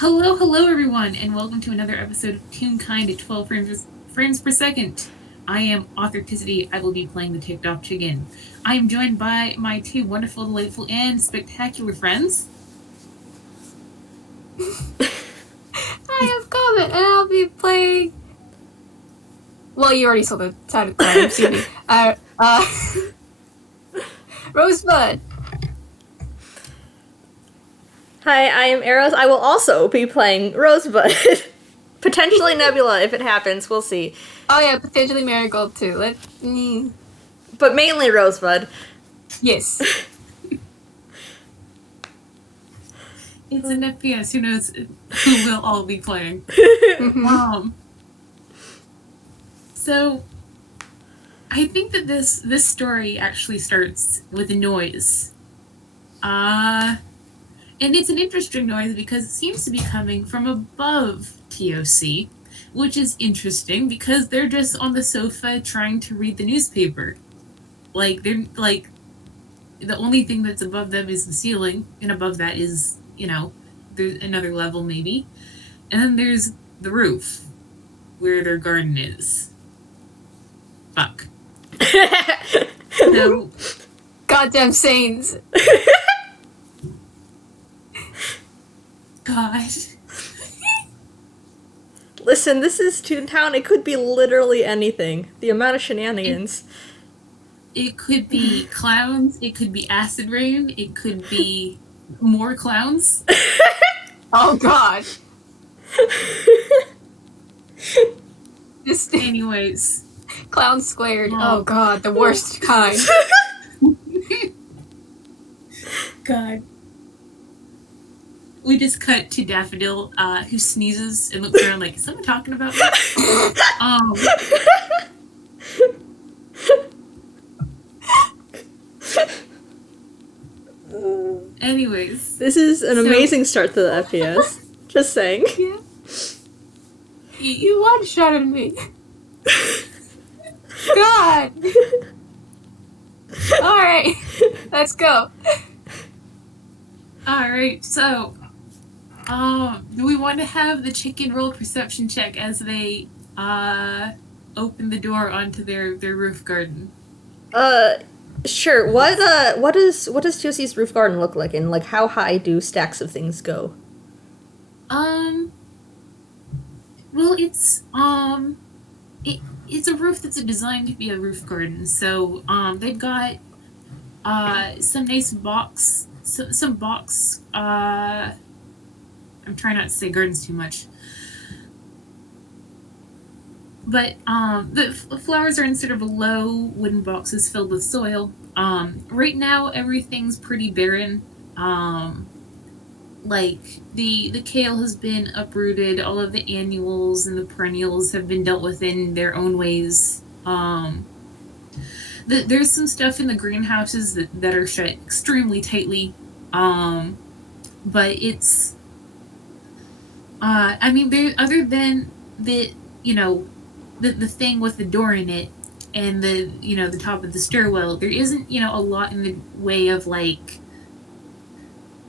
Hello, hello everyone, and welcome to another episode of Toonkind at 12 frames per second. I am Authenticity. I will be playing the TikTok Chicken. I am joined by my two wonderful, delightful, and spectacular friends. I am Comet, and I'll be playing... Well, you already saw the title. Excuse me. Rosebud. Hi, I am Arrows. I will also be playing Rosebud. Potentially Nebula if it happens, we'll see. Oh yeah, potentially Marigold too. But mainly Rosebud. Yes. It's an FPS. Who knows who we'll all be playing? So, I think that this story actually starts with a noise. And it's an interesting noise because it seems to be coming from above TOC, which is interesting because they're just on the sofa trying to read the newspaper. They're the only thing that's above them is the ceiling, and above that is, there's another level maybe. And then there's the roof, where their garden is. Fuck. So, Goddamn Saints. God. Listen, this is Toontown. It could be literally anything. The amount of shenanigans. It could be clowns, it could be acid rain, it could be more clowns. Oh god. Anyways. Clown squared. Oh god, the worst kind. God. We just cut to Daffodil, who sneezes and looks around like, is someone talking about me? Anyways. This is an amazing start to the FPS. Just saying. Yeah. You one-shotted me. God. Alright. Let's go. Alright, so... do we want to have the chicken roll perception check as they open the door onto their roof garden? Sure. What does TOC's roof garden look like, and how high do stacks of things go? Well, it's a roof that's designed to be a roof garden. So they've got some nice box. Some box, I'm trying not to say gardens too much. But, the flowers are in sort of a low wooden boxes filled with soil. Right now, everything's pretty barren. The kale has been uprooted, all of the annuals and the perennials have been dealt with in their own ways. There's some stuff in the greenhouses that are shut extremely tightly. But it's... other than the thing with the door in it and the top of the stairwell, there isn't, a lot in the way of,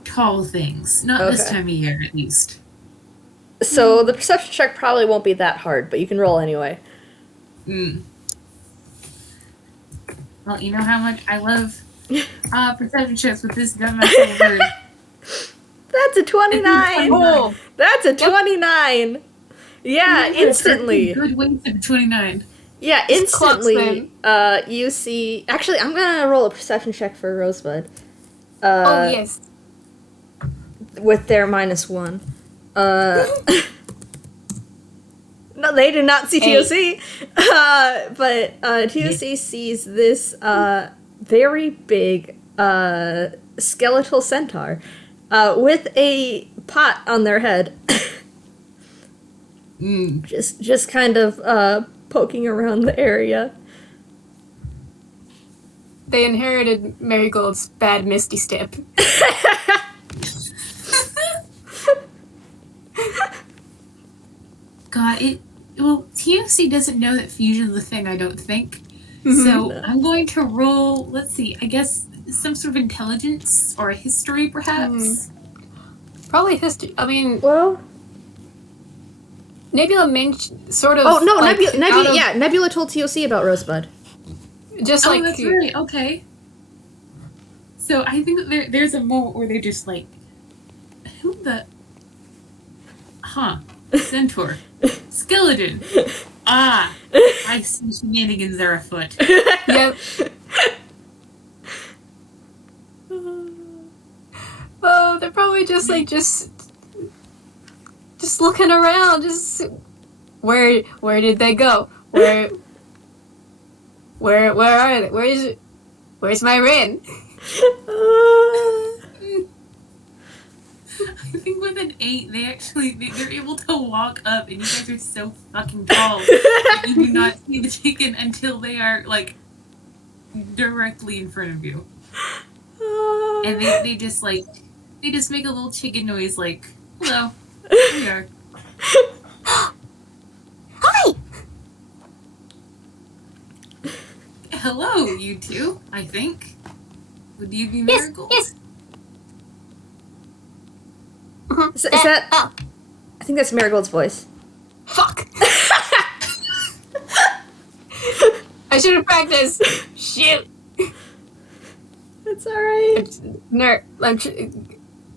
tall things. Not this time of year, at least. So the perception check probably won't be that hard, but you can roll anyway. Well, you know how much I love perception checks with this dumbass bird. That's a 29! Oh. That's a 29! Yeah, instantly. Good waste of 29. Yeah, instantly, you see... Actually, I'm gonna roll a perception check for Rosebud. Oh, yes. With their -1. No, they did not see TOC. But TOC sees this very big skeletal centaur with a pot on their head. Just kind of poking around the area. They inherited Marigold's bad Misty Step. God, TOC doesn't know that fusion's a thing, I don't think. So I'm going to roll, let's see, I guess some sort of intelligence or a history, perhaps? Probably history. I mean, Well. Nebula sort of. Oh no, like, Nebula told TOC about Rosebud. Just like that's right. Okay. So I think that there's a moment where they're just like, who the, centaur, skeleton. Ah, I see shenanigans are afoot. Yep. Oh, they're probably just like just looking around. Just where did they go? Where are they? Where's my Rin? I think with an 8, they're able to walk up, and you guys are so fucking tall that you do not see the chicken until they are like directly in front of you, and they just make a little chicken noise like, "Hello, here we are." Hi. Hello, you two. I think. Would you be Marigold? Yes. Is that? Oh, I think that's Marigold's voice. fuck. I should have practiced. Shoot. It's alright. Nerd.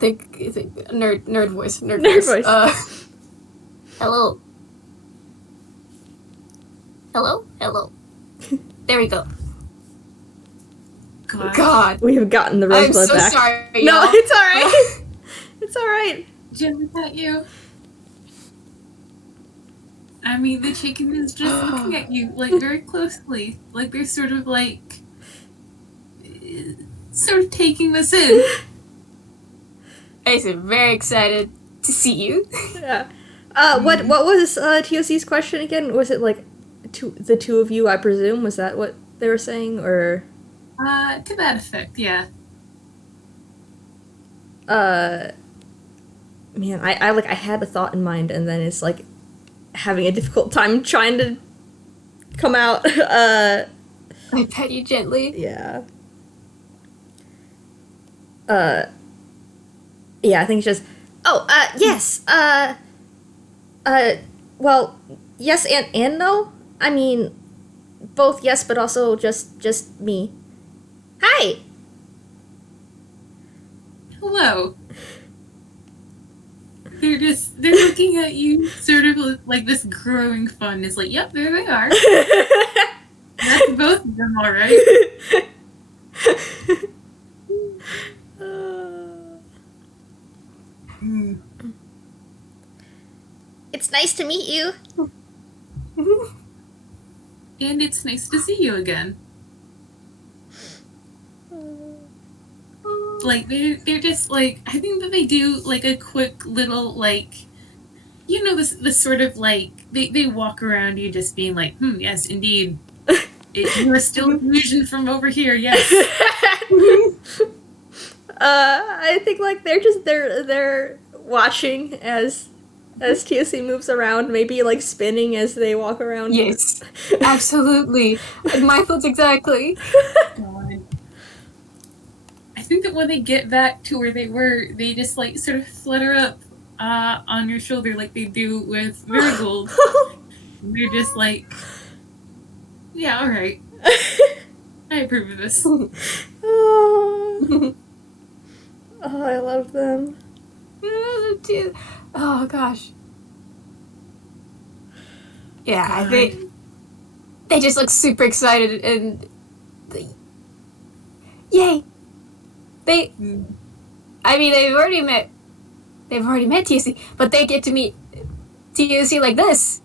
Nerd voice. Nerd voice. Hello. Hello. There we go. God. We have gotten the I'm Rosebud so back. sorry, No, y'all. it's alright. It's alright. Jim, is that you? I mean, the chicken is just looking at you, like, very closely. Like, they're sort of, like, taking this in. I'm very excited to see you. Yeah. What was TOC's question again? Was it like the two of you, I presume? Was that what they were saying, or? To that effect, yeah. Man, I had a thought in mind, and then it's like having a difficult time trying to come out. I pet you gently. Yeah. Yeah, I think it's just. Oh, yes. Well, yes and no. I mean, both yes, but also just me. Hi. Hello. They're looking at you sort of like this growing fondness, like, yep, there they are. That's both of them, alright. It's nice to meet you. And it's nice to see you again. Like, they're just, like, I think that they do, like, a quick little, like, you know, this sort of, like, they walk around you just being like, yes, indeed. You are still a illusion from over here, yes. I think, like, they're watching as TOC moves around, maybe, like, spinning as they walk around. Yes, absolutely. My thoughts exactly. God. I think that when they get back to where they were, they just, like, sort of flutter up on your shoulder like they do with Marigold. They're just like, yeah, alright. I approve of this. Oh, I love them. Oh gosh. Yeah, God. they just look super excited and yay. I mean they've already met TC, but they get to meet TC like this.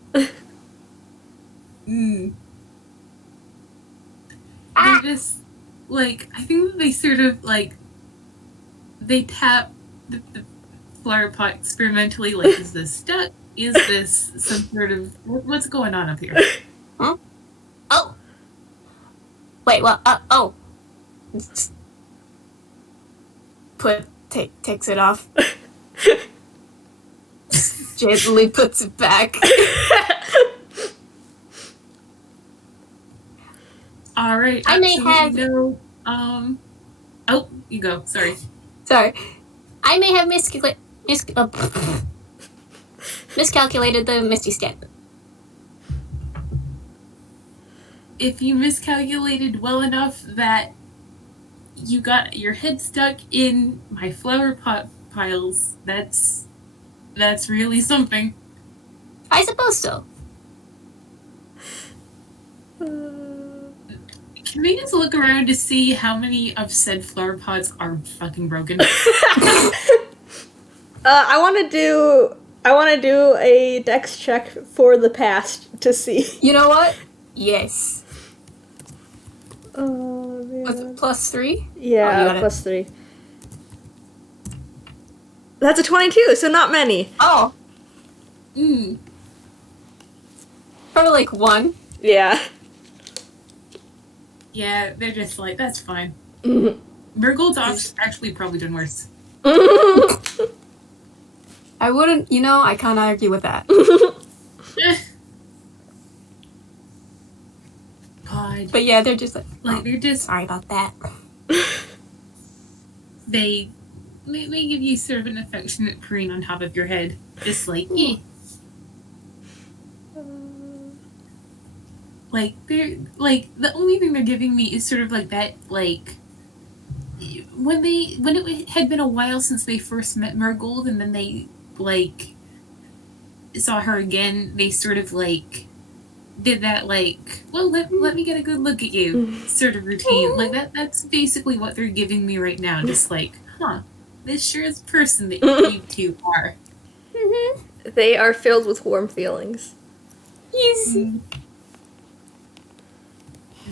They just, like, I think that they sort of, like, they tap the flower pot experimentally, like, is this stuck? Is this some sort of, what's going on up here? Huh? Oh. Wait, what? Oh. Takes it off. Gently puts it back. Alright, I may have... no, oh, you go, sorry. Sorry. I may have Miscalculated the Misty Step. If you miscalculated well enough that you got your head stuck in my flower pot piles, that's really something. I suppose so. Can we just look around to see how many of said flower pots are fucking broken? I want to do a dex check for the past to see. You know what? Yes. Oh, man. Was it +3? Yeah, Oh, +3. That's a 22, so not many. Oh, Mm. probably like 1. Yeah. Yeah, they're just like, that's fine. Mhm. Marigold's actually probably done worse. I wouldn't, I can't argue with that. God. But yeah, they're just Like, they're just, sorry about that. they give you sort of an affectionate preen on top of your head. Just like, eh. Like, they're, like, the only thing they're giving me is sort of like that, like, when it had been a while since they first met Marigold, and then they, like, saw her again, they sort of, like, did that, like, well, let me get a good look at you sort of routine. Like, that's basically what they're giving me right now. Just like, huh, this sure is person that you two are. They are filled with warm feelings. Yes. And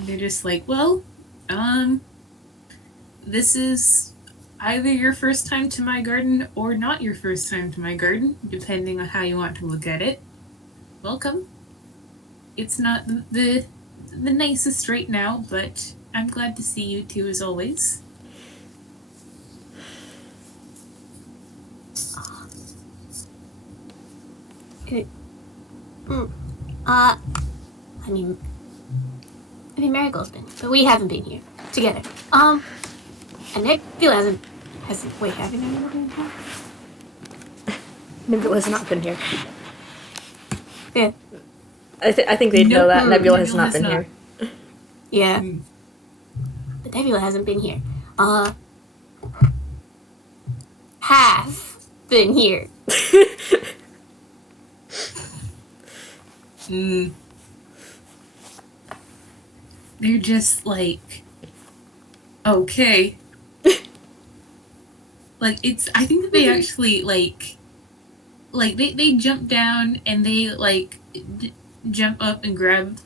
they're just like, well, this is either your first time to my garden or not your first time to my garden, depending on how you want to look at it. Welcome. It's not the nicest right now, but I'm glad to see you two as always. I mean, Marigold's been, but we haven't been here together. And Nebula hasn't. Wait, have you Nebula been here? Nebula's not been here. Yeah. I think they'd know that. Nope. Nebula has Nebula not has been not. here. Yeah. But Nebula hasn't been here. Half been here. They're just like, okay. Like, I think that they actually, like they jump down and they, like, jump up and grab,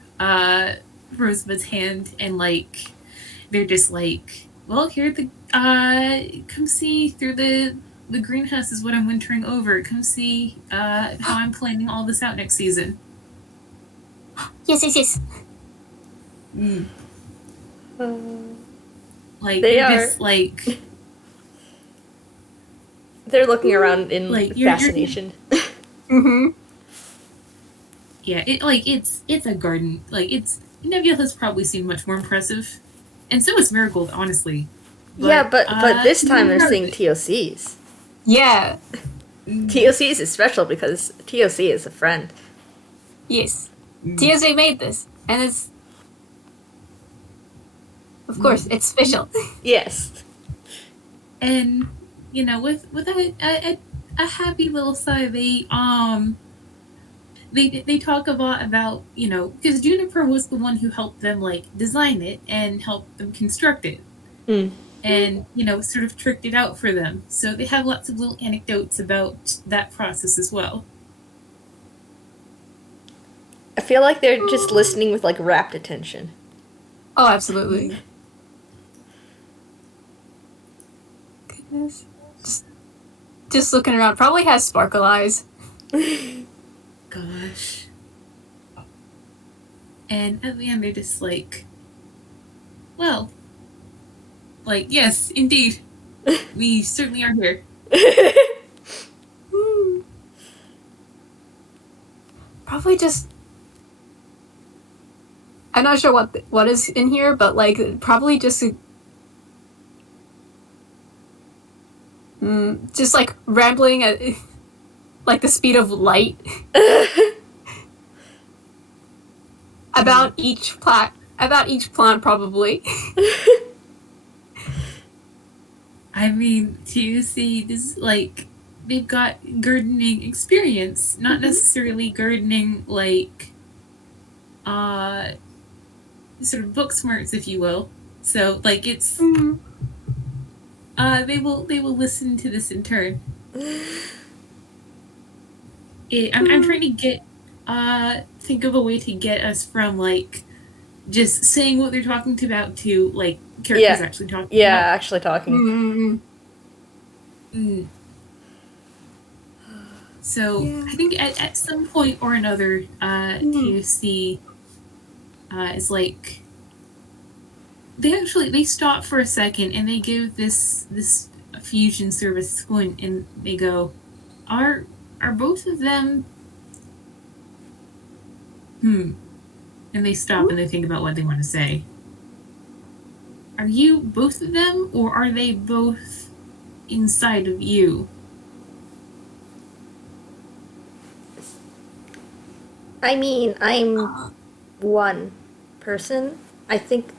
Rosebud's hand, and, like, they're just like, well, here come see through the greenhouse is what I'm wintering over. Come see, how I'm planning all this out next season. Yes. Like, They they're are. just like, They're looking around in Like, you're- fascination. Mm-hmm. yeah, it's a garden. Like, Nebula's probably seemed much more impressive, and so is Marigold, honestly. Yeah, but this time they're no, seeing TOCs. Yeah. TOCs is special because TOC is a friend. Yes. TSA made this, and it's, of course, it's special. Yes. And with a happy little sigh, they talk a lot about, because Juniper was the one who helped them, like, design it and help them construct it, and sort of tricked it out for them. So they have lots of little anecdotes about that process as well. I feel like they're just listening with, like, rapt attention. Oh, absolutely. Goodness. Just looking around. Probably has sparkle eyes. Gosh. And at the end, they're just like, well, like, yes, indeed. We certainly are here. Probably just, I'm not sure what is in here, but, like, probably just Just like rambling at like the speed of light about each plant probably. I mean, to see this, like, they've got gardening experience, not necessarily gardening like, sort of book smarts, if you will. So, like, it's, they will listen to this in turn. I'm trying to get, think of a way to get us from, like, just saying what they're talking about to, like, characters actually talking. Yeah, actually talking. So I think at some point or another, TOC is like, they stop for a second and they give this fusion service a squint and they go, are both of them? And they stop and they think about what they want to say. Are you both of them, or are they both inside of you? I mean, I'm one person. I think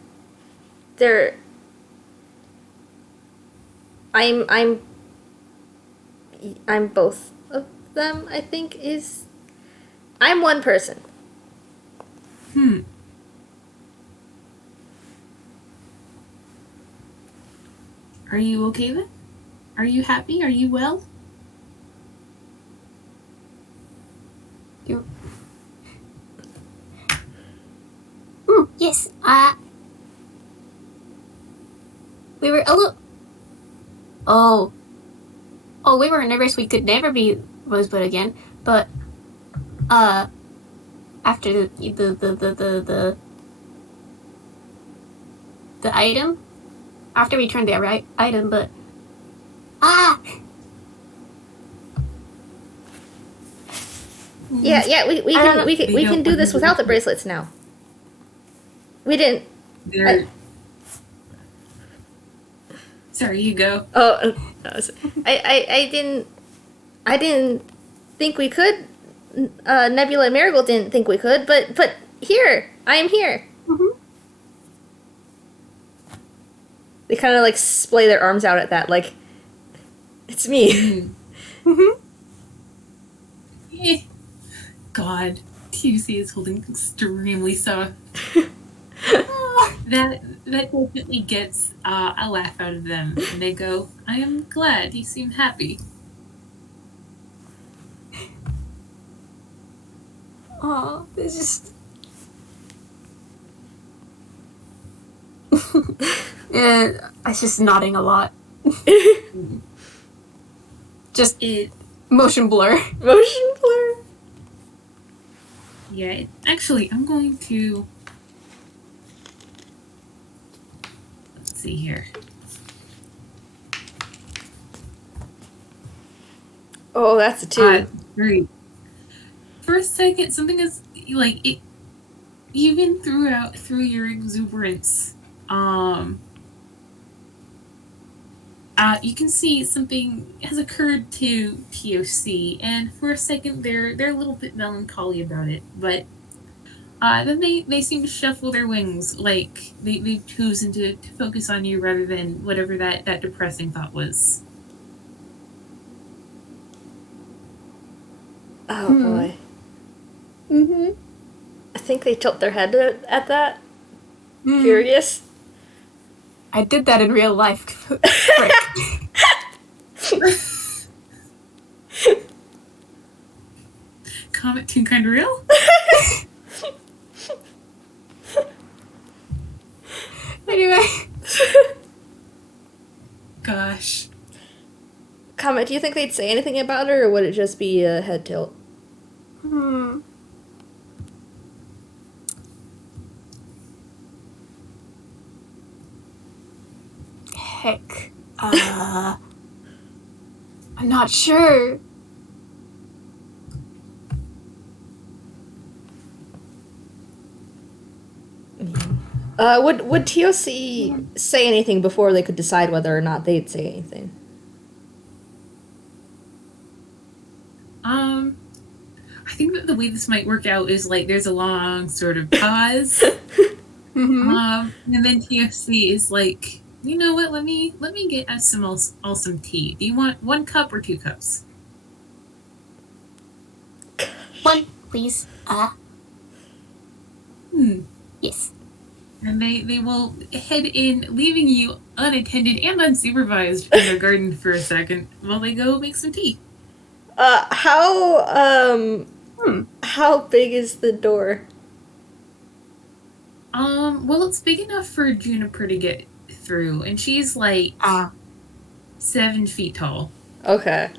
they're... I'm both of them, I think, is... I'm one person. Are you okay then? Are you happy? Are you well? Yes, we were a little... Oh, we were nervous we could never be Rosebud again, but, after the item, after we turned the right item, but, Yeah, we can do this without the bracelets now. We didn't... Sorry, you go. Oh, I didn't think we could. Nebula and Marigold didn't think we could, but here, I am here. They kind of like splay their arms out at that, like, it's me. God, TUC is holding extremely soft. That definitely gets a laugh out of them, and they go, "I am glad you seem happy." oh, it's just... Yeah, I was just nodding a lot. Just motion blur. Motion blur. Yeah, actually, I'm going to... Let's see here. Oh, that's a 2. Great. For a second, something is, like, it... Even through your exuberance, you can see something has occurred to TOC, and for a second they're a little bit melancholy about it, but then they seem to shuffle their wings, like they've chosen to focus on you rather than whatever that depressing thought was. Oh boy. I think they tilt their head at that. Curious. I did that in real life. Comet Toonkind real? Anyway. Gosh. Comet, do you think they'd say anything about it, or would it just be a head tilt? Heck. I'm not sure. Would TOC say anything before they could decide whether or not they'd say anything? I think that the way this might work out is like there's a long sort of pause. And then TFC is like, you know what? Let me get us some awesome tea. Do you want 1 cup or 2 cups? 1, please. Yes. And they will head in, leaving you unattended and unsupervised in their garden for a second while they go make some tea. How big is the door? Well, it's big enough for Juniper to get through, and she's like 7 feet tall. Okay.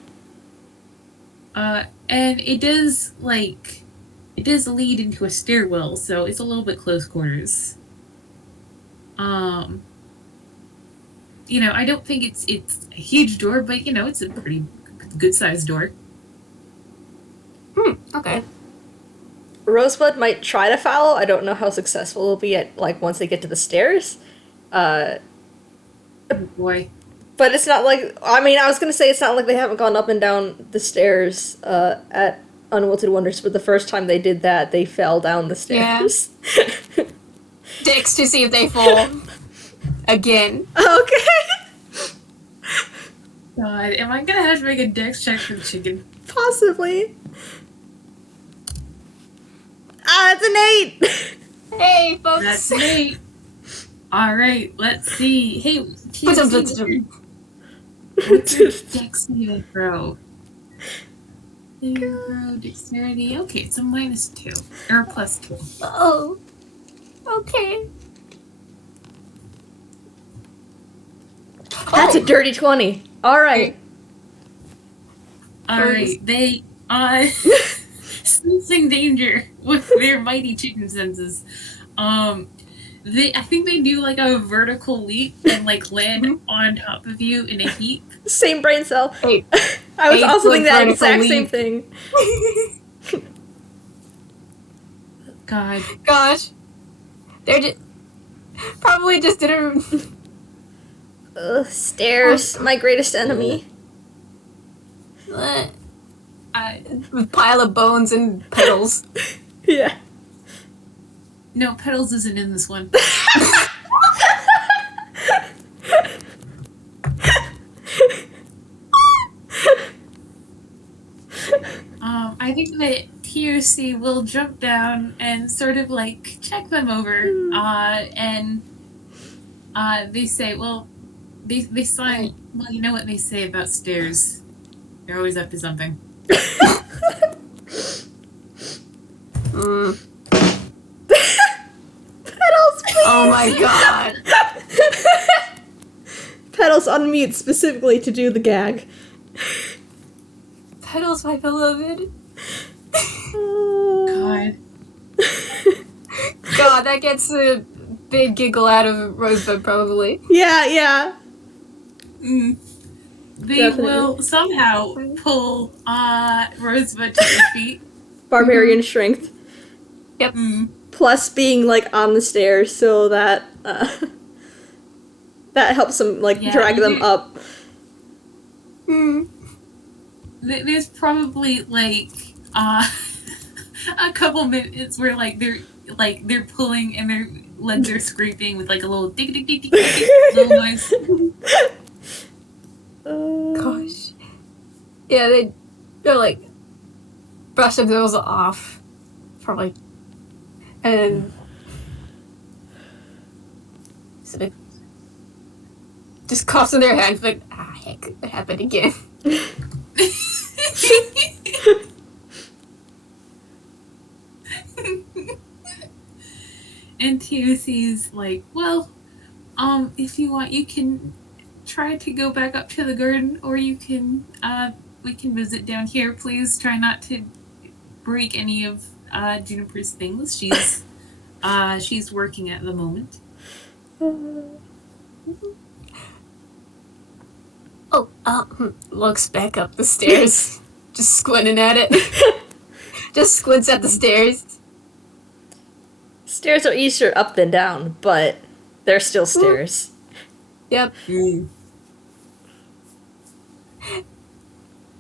And it does lead into a stairwell, so it's a little bit close quarters. You know, I don't think it's a huge door, but you know, it's a pretty good sized door. Okay. Rosebud might try to follow. I don't know how successful it'll be at like once they get to the stairs. Oh boy. But it's not like, I mean, I was gonna say it's not like they haven't gone up and down the stairs at Unwilted Wonders, but the first time they did that, they fell down the stairs. Yeah. Dicks to see if they fall. Again. Okay. God, am I gonna have to make a dex check for the chicken? Possibly. It's an 8! Hey, folks. That's an 8. Alright, let's see. Hey, What's TFC, what's your dex saving throw? Saving throw, dexterity. Okay, it's a -2. Or a +2. Oh. Okay. That's a dirty 20. Alright. Alright, they, sensing danger with their mighty chicken senses, I think they do like a vertical leap and like land on top of you in a heap. Same brain cell. Hey. I was Hey, also like thinking that vertical exact leap. same thing. God. Gosh. They're just... Probably just didn't... Stairs, my greatest enemy. With pile of bones and petals. Yeah. No, Petals isn't in this one. I think that TOC will jump down and sort of like check them over, and they say, well, they sign. Well, you know what they say about stairs. They're always up to something. Petals, please. Oh my god. Petals unmute specifically to do the gag. Petals, my beloved. God. God, that gets a big giggle out of Rosebud, probably. Yeah. They Definitely. will somehow pull Rosebud to their feet. Barbarian strength. Yep. Plus being like on the stairs, so that that helps them like drag them up. There's probably like a couple minutes where like they're pulling and their legs are scraping with like a little dig dig dig dig dig little noise. Gosh. Yeah, they're like brush those off. Probably. And so they just coughs in their hands like, heck, it happened again. And TOC's like, well, if you want, you can try to go back up to the garden, or you can, we can visit down here. Please try not to break any of Juniper's things. She's working at the moment. Looks back up the stairs, just squinting at it. Just squints at the stairs. Stairs are easier up than down, but they're still stairs. Yep.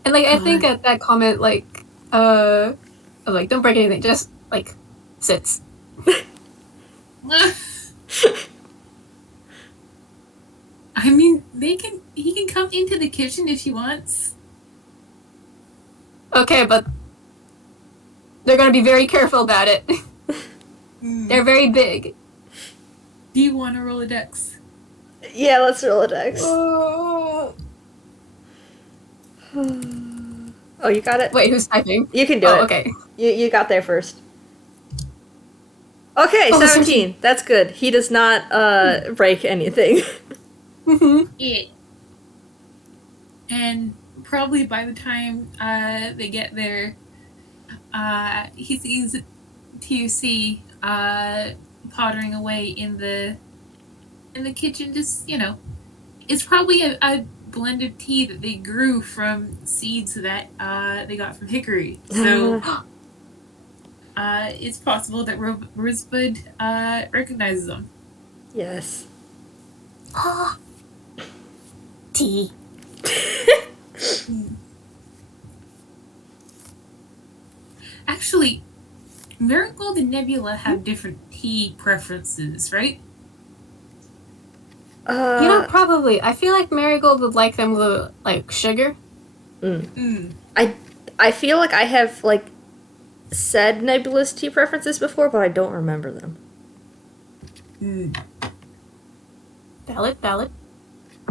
And like I think at that comment, like don't break anything, just like sits. I mean, he can come into the kitchen if he wants. Okay, but they're gonna be very careful about it. They're very big. Do you want to roll a dex? Yeah, let's roll a dex. Oh, Oh, you got it? wait, who's typing? You can do Oh, it. okay. You got there first. Okay, Oh, 17. That's good. He does not break anything. Yeah. And probably by the time they get there, he sees TUC pottering away in the kitchen. Just it's probably a blend of tea that they grew from seeds that they got from hickory. So it's possible that Rosebud recognizes them. Yes. Tea. Actually, Marigold and Nebula have different tea preferences, right? Probably. I feel like Marigold would like them with like sugar. I feel like I have like said Nebula's tea preferences before, but I don't remember them. Valid.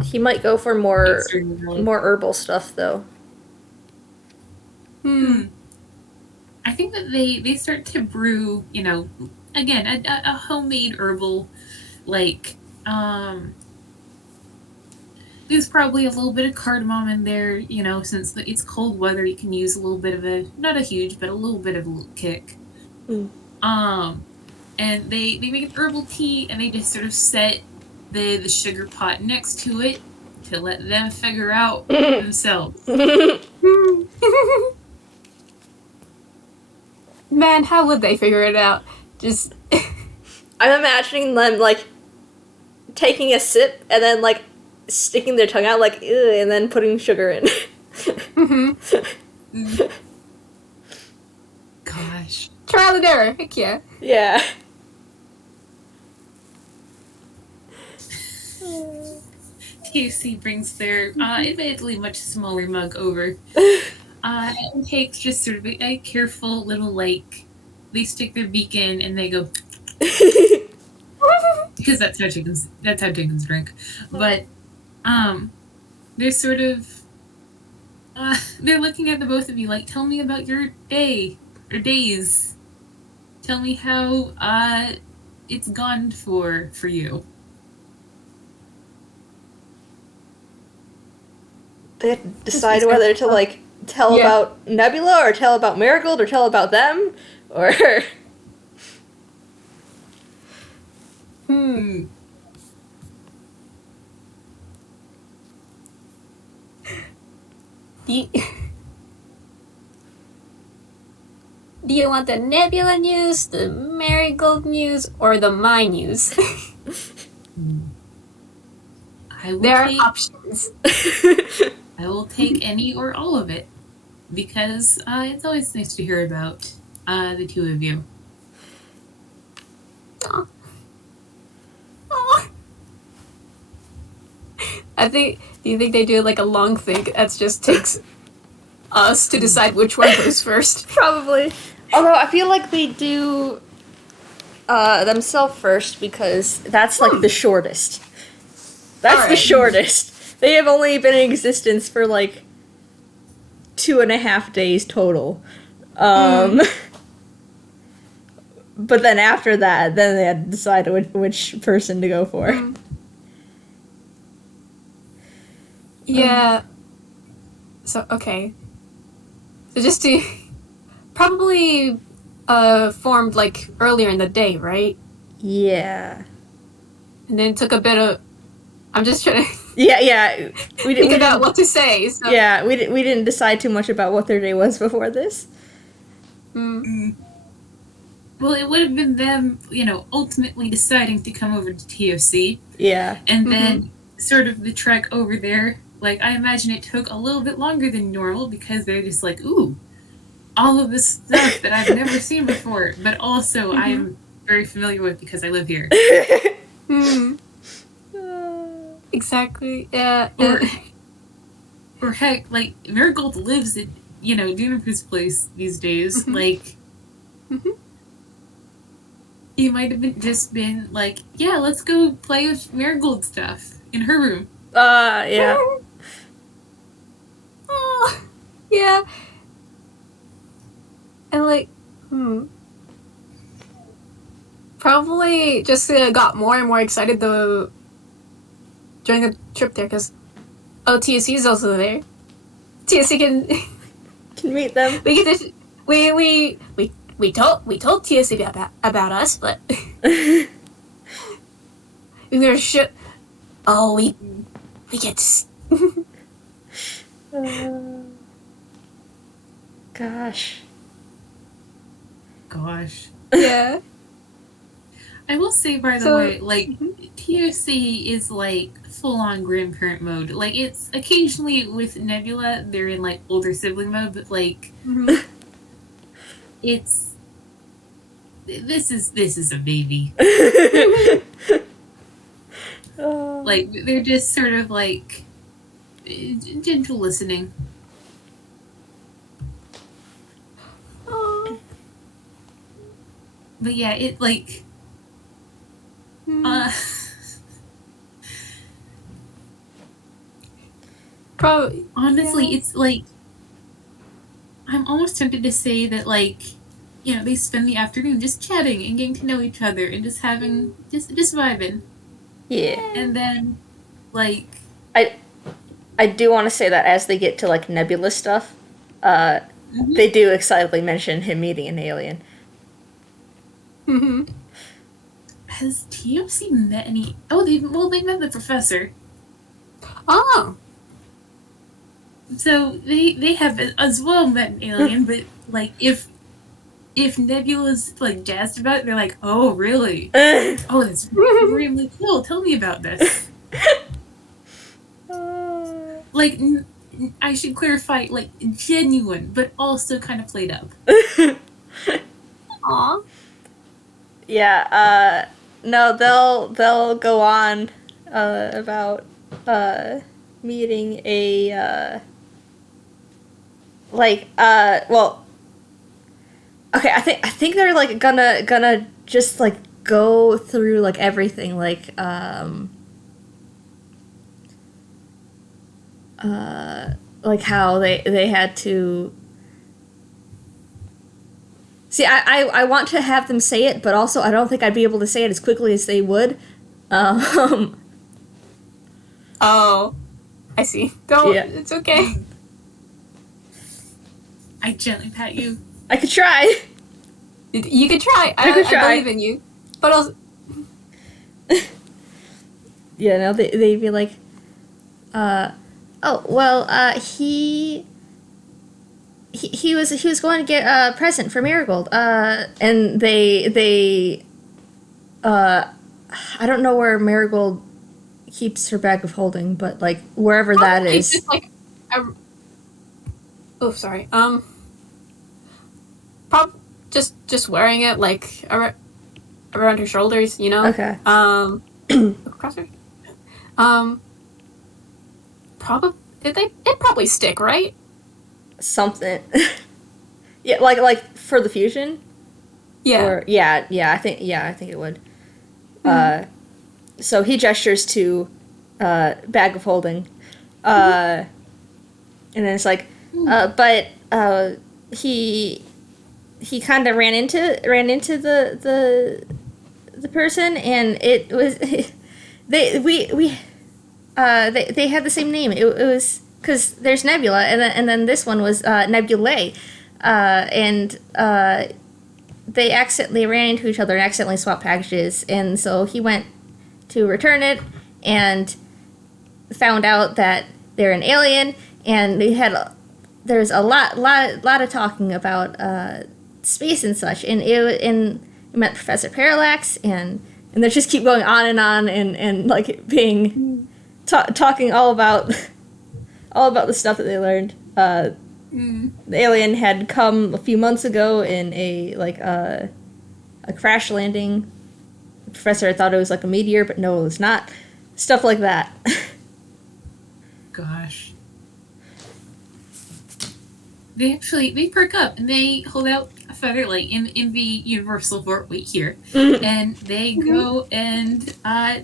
He might go for more herbal stuff though. I think that they start to brew, again, a homemade herbal, like, there's probably a little bit of cardamom in there, since it's cold weather, you can use a little bit of not a huge, but a little bit of a little kick. And they make an herbal tea, and they just sort of set the sugar pot next to it to let them figure out themselves. Man, how would they figure it out? Just I'm imagining them like taking a sip and then like sticking their tongue out like ugh, and then putting sugar in. Gosh. trial and error. Heck yeah. Yeah. TUC brings their admittedly much smaller mug over. And takes just sort of a careful little, like, they stick their beak in and they go because that's how chickens drink. But they're sort of they're looking at the both of you like, tell me about your day or days. Tell me how it's gone for you. They have to decide whether to like tell about Nebula or tell about Marigold or tell about them or Do you want the Nebula news, the Marigold news, or the My news? There are options. I will take any or all of it because it's always nice to hear about the two of you. Aww. Do you think they do like a long thing that just takes us to decide which one goes first? Probably. Although I feel like they do themselves first because that's like the shortest. That's the shortest. They have only been in existence for like 2.5 days total. But then after that, then they had to decide which person to go for. Yeah. So, okay. So just to... Probably formed, like, earlier in the day, right? Yeah. And then took a bit of... I'm just trying to... Yeah. We think about what to say. So. Yeah, we didn't decide too much about what their day was before this. Well, it would have been them, ultimately deciding to come over to TOC. Yeah. And then sort of the trek over there, Like, I imagine it took a little bit longer than normal because they're just like, ooh, all of this stuff that I've never seen before, but also I'm very familiar with because I live here. Exactly. Yeah. Or heck, like, Marigold lives at, Juniper's place these days. Like, he might have just been like, yeah, let's go play with Marigold stuff in her room. Yeah. Oh, yeah. And like, probably just got more and more excited during the trip there because TSC is also there. TSC can meet them. We get this. We told TSC about us, but we were sure. Oh, we get. Gosh. Yeah. I will say, by the way, like, TOC is, like, full-on grandparent mode. Like, it's occasionally with Nebula, they're in, like, older sibling mode, but, like, it's... This is a baby. Like, they're just sort of, like, gentle listening. But yeah, it, like... Probably. Honestly, it's like... I'm almost tempted to say that, like, they spend the afternoon just chatting and getting to know each other and just having... just vibing. Yeah. And then, like... I do want to say that as they get to, like, Nebula stuff, they do excitedly mention him meeting an alien. Has TMC met any... Oh, they met the professor. Oh. So they have as well met an alien, but, like, if Nebula's, like, jazzed about it, they're like, oh, really? Oh, that's really cool. Tell me about this. Like, I should clarify, like, genuine, but also kind of played up. Aw. Yeah, no, they'll go on about meeting a well, okay, I think they're like gonna just like go through like everything, like how they had to. See, I want to have them say it, but also I don't think I'd be able to say it as quickly as they would. Oh, I see. It's okay. I gently pat you. I could try. You could try. I believe in you. But also... Yeah, no, they'd be like, he was going to get a present for Marigold, and they I don't know where Marigold keeps her bag of holding, but like wherever that is. Just like sorry. Just wearing it like around her shoulders, you know. Okay. Across her. Probably it probably stick, right? Something. Yeah, like for the fusion. Yeah. Or, yeah. I think it would. So he gestures to bag of holding, and then it's like, but he kind of ran into the person, and it was they had the same name. It was because there's Nebula, and then this one was Nebulae, and they accidentally ran into each other and accidentally swapped packages, and so he went to return it and found out that they're an alien, and there's a lot of talking about space and such, and it met Professor Parallax, and they just keep going on and like being talking all about all about the stuff that they learned. The alien had come a few months ago in a crash landing. The professor thought it was like a meteor, but no, it was not. Stuff like that. Gosh. They perk up and they hold out a feather like in the universal fort wait here. And they go and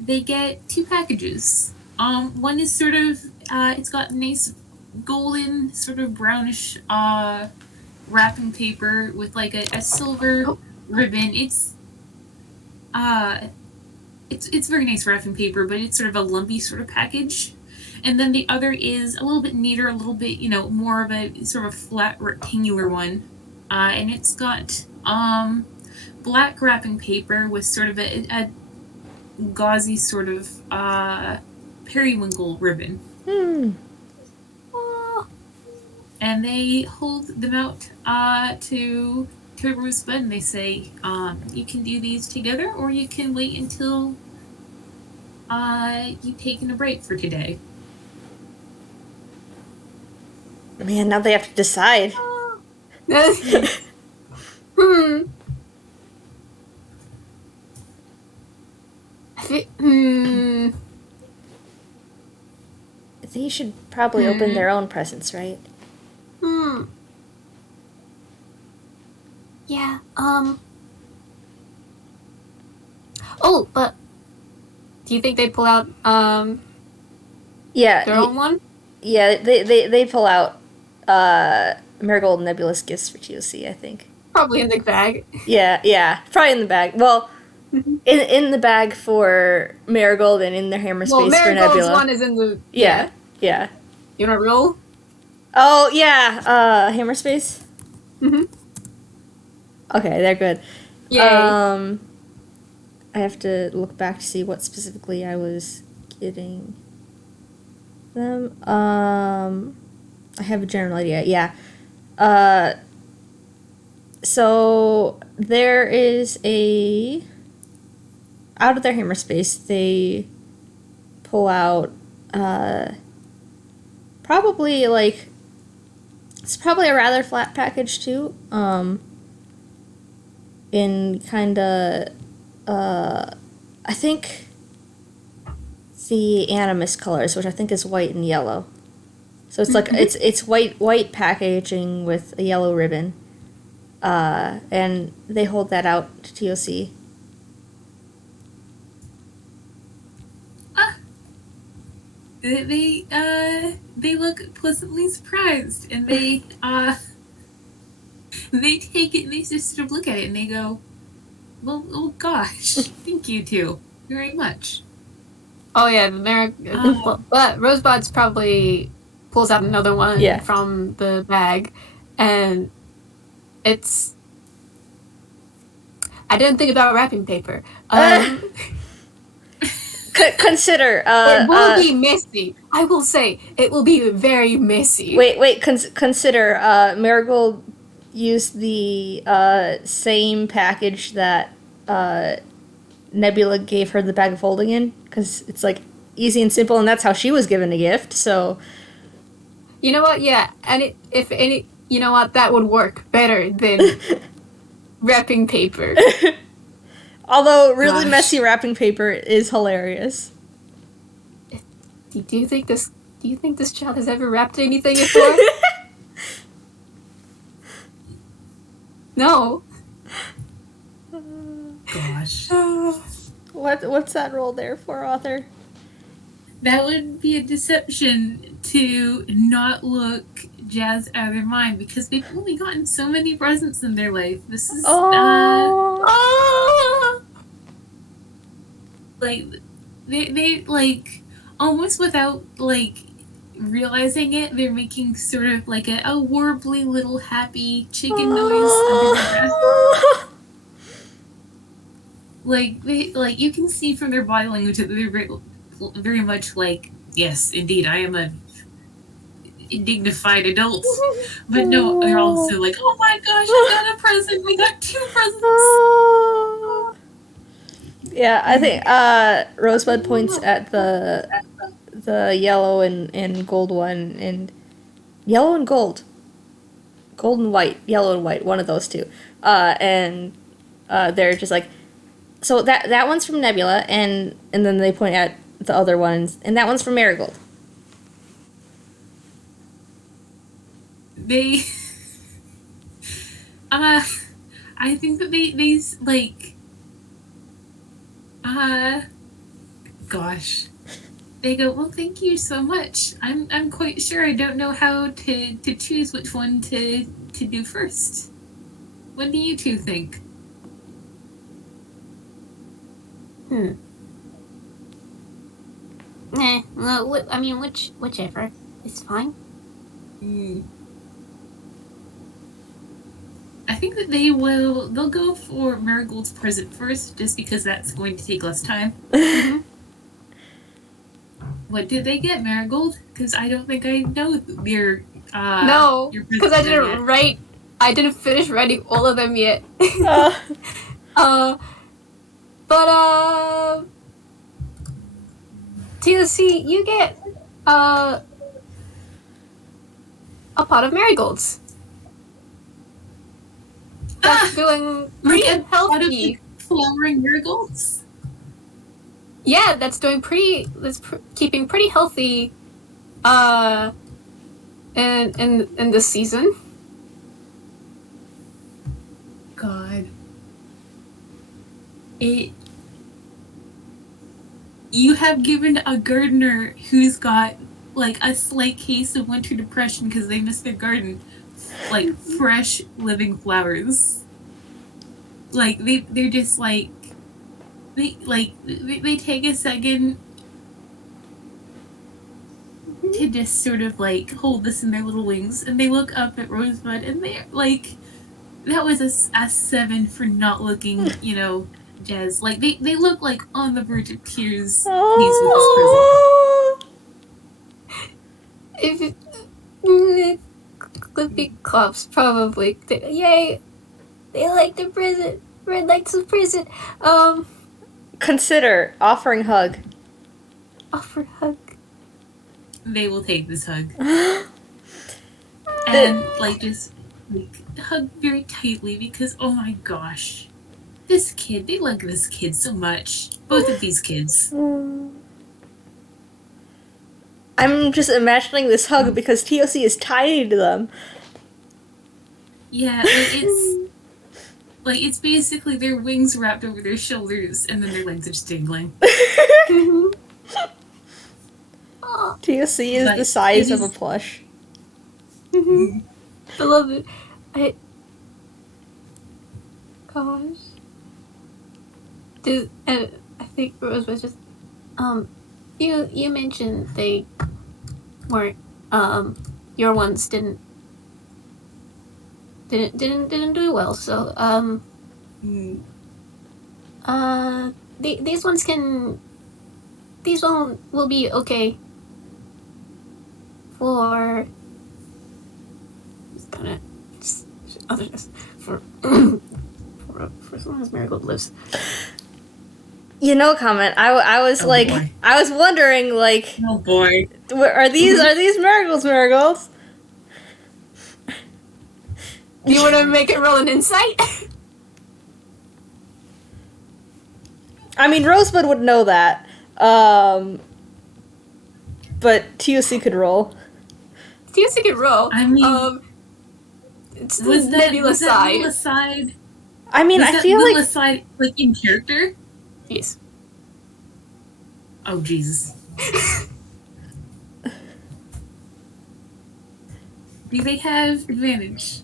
they get 2 packages. One is sort of it's got nice golden sort of brownish wrapping paper with like a silver ribbon. It's very nice wrapping paper, but it's sort of a lumpy sort of package. And then the other is a little bit neater, a little bit, more of a sort of flat rectangular one. And it's got black wrapping paper with sort of a gauzy sort of periwinkle ribbon. And they hold them out to Rosebud, and they say, you can do these together, or you can wait until you've taken a break for today. Man, now they have to decide. I They should probably open their own presents, right? Yeah, Oh, but do you think they'd pull out, Yeah. their own one? Yeah, they pull out Marigold and Nebula's gifts for TOC, I think. Probably in the bag. Yeah. Probably in the bag. Well, in the bag for Marigold and in the hammer space for Marigold's Nebula. one is in the... Yeah. You wanna roll? Oh, yeah, hammer space? Mm-hmm. Okay, they're good. Yay. I have to look back to see what specifically I was getting them. I have a general idea, yeah. So there is out of their hammer space, they pull out, probably it's probably a rather flat package too. In kinda, I think the Animus colors, which I think is white and yellow. So it's like it's white packaging with a yellow ribbon, and they hold that out to TOC. They look pleasantly surprised, and they take it and they just sort of look at it and they go, "Well, oh gosh, thank you two very much." Oh yeah, but Rosebud's probably pulls out another one from the bag, and it's... I didn't think about wrapping paper. Consider it will be messy. I will say it will be very messy. Wait. Consider Marigold used the same package that Nebula gave her the bag of holding in, because it's like easy and simple, and that's how she was given a gift. So you know what? Yeah, and you know what? That would work better than wrapping paper. Although really messy wrapping paper is hilarious. Do you think this child has ever wrapped anything before? No. Gosh. What's that roll there for, author? That would be a deception to not look jazzed out of their mind, because they've only gotten so many presents in their life. This is like they like almost without like realizing it, they're making sort of like a warbly little happy chicken noise under their breath. Like you can see from their body language that they're very much like, yes, indeed, I am a dignified adult. But no, they're also like, oh my gosh, I got a present. We got 2 presents. Yeah, I think Rosebud points at the yellow and gold one, and yellow and gold. Gold and white, yellow and white, one of those two. And they're just like, so that one's from Nebula, and then they point at the other ones, and that one's from Marigold. They, I think that they like, gosh. They go, well, thank you so much. I'm quite sure I don't know how to choose which one to do first. What do you two think? Well, I mean, whichever is fine. I think that they'll go for Marigold's present first, just because that's going to take less time. What did they get, Marigold? Because I don't think I know your No, your because I present didn't yet. write. I didn't finish writing all of them yet. But TLC, you get a pot of marigolds. That's doing pretty Out of healthy. the flowering marigolds? Yeah, that's doing pretty. That's keeping pretty healthy. In this season. God. You have given a gardener who's got like a slight case of winter depression because they missed their garden, like fresh living flowers. Like they're just like they take a second to just sort of like hold this in their little wings, and they look up at Rosebud, and they're like, that was a 7 for not looking, jazz. Like they look like on the verge of tears. Pleased with this present. If Clippy Clops probably. Yay! They like the present. Red likes the present. Consider offering hug. Offer hug. They will take this hug and just hug very tightly, because oh my gosh, this kid, they like this kid so much. Both of these kids. I'm just imagining this hug because TOC is tiny to them. Yeah, it's basically their wings wrapped over their shoulders, and then their legs are just dangling. TOC is Like, the size it of a is- plush. I love it. Gosh. I think Rose was just. You mentioned they weren't. Your ones didn't do well. So these ones can. These one will be okay. For kind of for as long as Marigold lives. Comet. I was Oh, like, boy. I was wondering, like, Oh boy. are these marigolds? Do you want to make it roll an insight? I mean, Rosebud would know that. But TOC could roll. TLC can roll. I mean, it's the was that Nebula side. Nebula side? I mean, Was I that feel Nebula like side in character? Yes. Oh Jesus. Do they have advantage?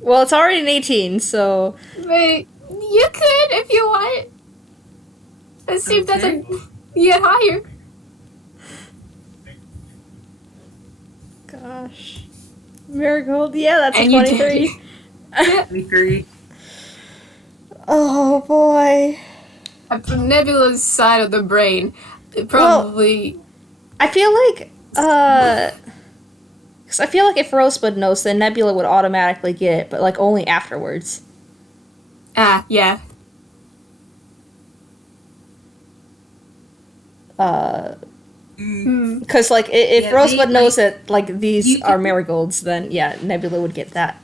well, it's already an 18, so But you could if you want. Let's see if that's a get higher. gosh, Marigold. Yeah, that's And a you did 23. it. 23. Oh boy. From Nebula's side of the brain, it probably. I feel like, because I feel like if Rosebud knows, then Nebula would automatically get it, but like only afterwards. Yeah. Because, like, if Yeah, Rosebud they, knows like, that, like, these you are can- marigolds, then, yeah, Nebula would get that.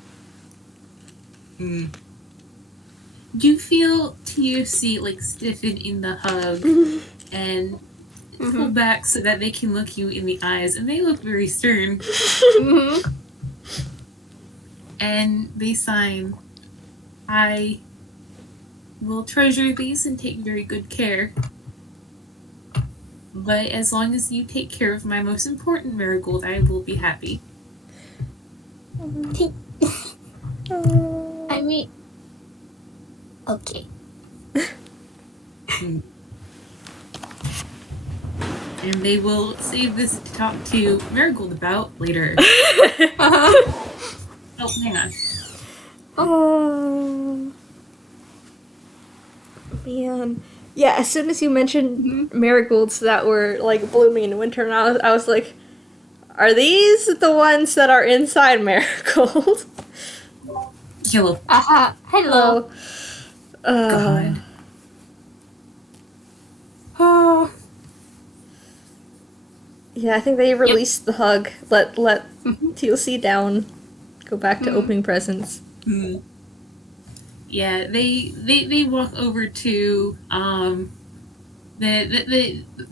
Do you feel TOC like stiffen in the hug and pull back so that they can look you in the eyes, and they look very stern. And they sign, I will treasure these and take very good care. But as long as you take care of my most important marigold, I will be happy. I mean, okay. And they will save this to talk to Marigold about later. Oh, hang on. Oh. Man. Yeah, as soon as you mentioned marigolds that were, like, blooming in winter, and I was like, are these the ones that are inside Marigold? Hello. Aha, hello. God. Yeah, I think they released the hug. Let TLC down. Go back to opening presents. Yeah, they walk over to the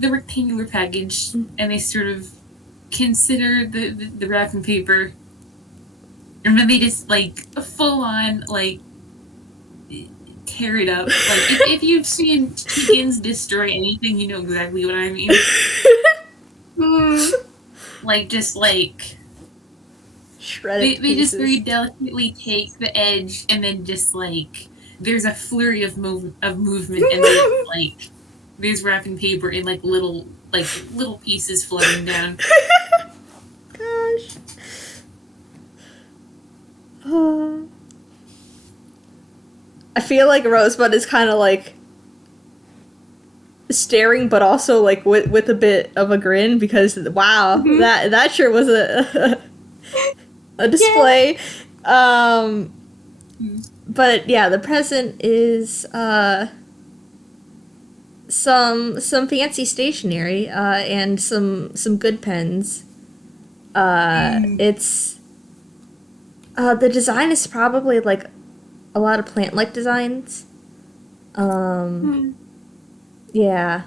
rectangular package, and they sort of consider the wrapping paper, and then they just like full on like tear it up. Like if you've seen chickens destroy anything, you know exactly what I mean. Like just like Shredded they just pieces. very delicately take the edge, and then just like there's a flurry of movement, and then like there's wrapping paper in like little pieces floating down. Gosh. I feel like Rosebud is kind of like staring, but also like with a bit of a grin, because wow, that sure was a display. But yeah, the present is some fancy stationery and some good pens. It's the design is probably like a lot of plant-like designs. Yeah.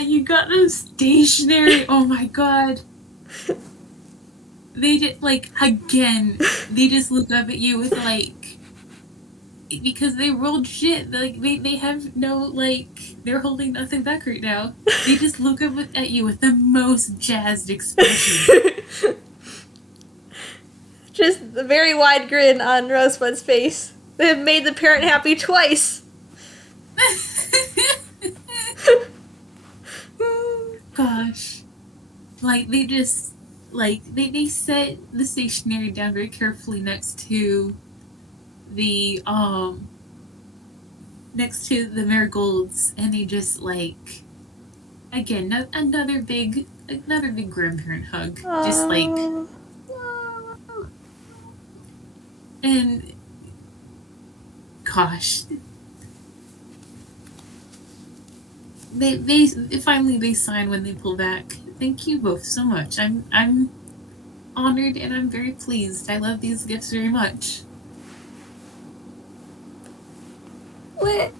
You got them stationary. Oh my god. They did like again. They just look up at you with like, because they rolled shit. Like they have no like, they're holding nothing back right now. They just look up at you with the most jazzed expression. Just a very wide grin on Rosebud's face. They have made the parent happy twice. Gosh. Like they just like they set the stationery down very carefully next to the marigolds, and they just like again another big grandparent hug. Just like, and gosh, they finally they sign when they pull back. Thank you both so much. I'm honored and I'm very pleased. I love these gifts very much. What?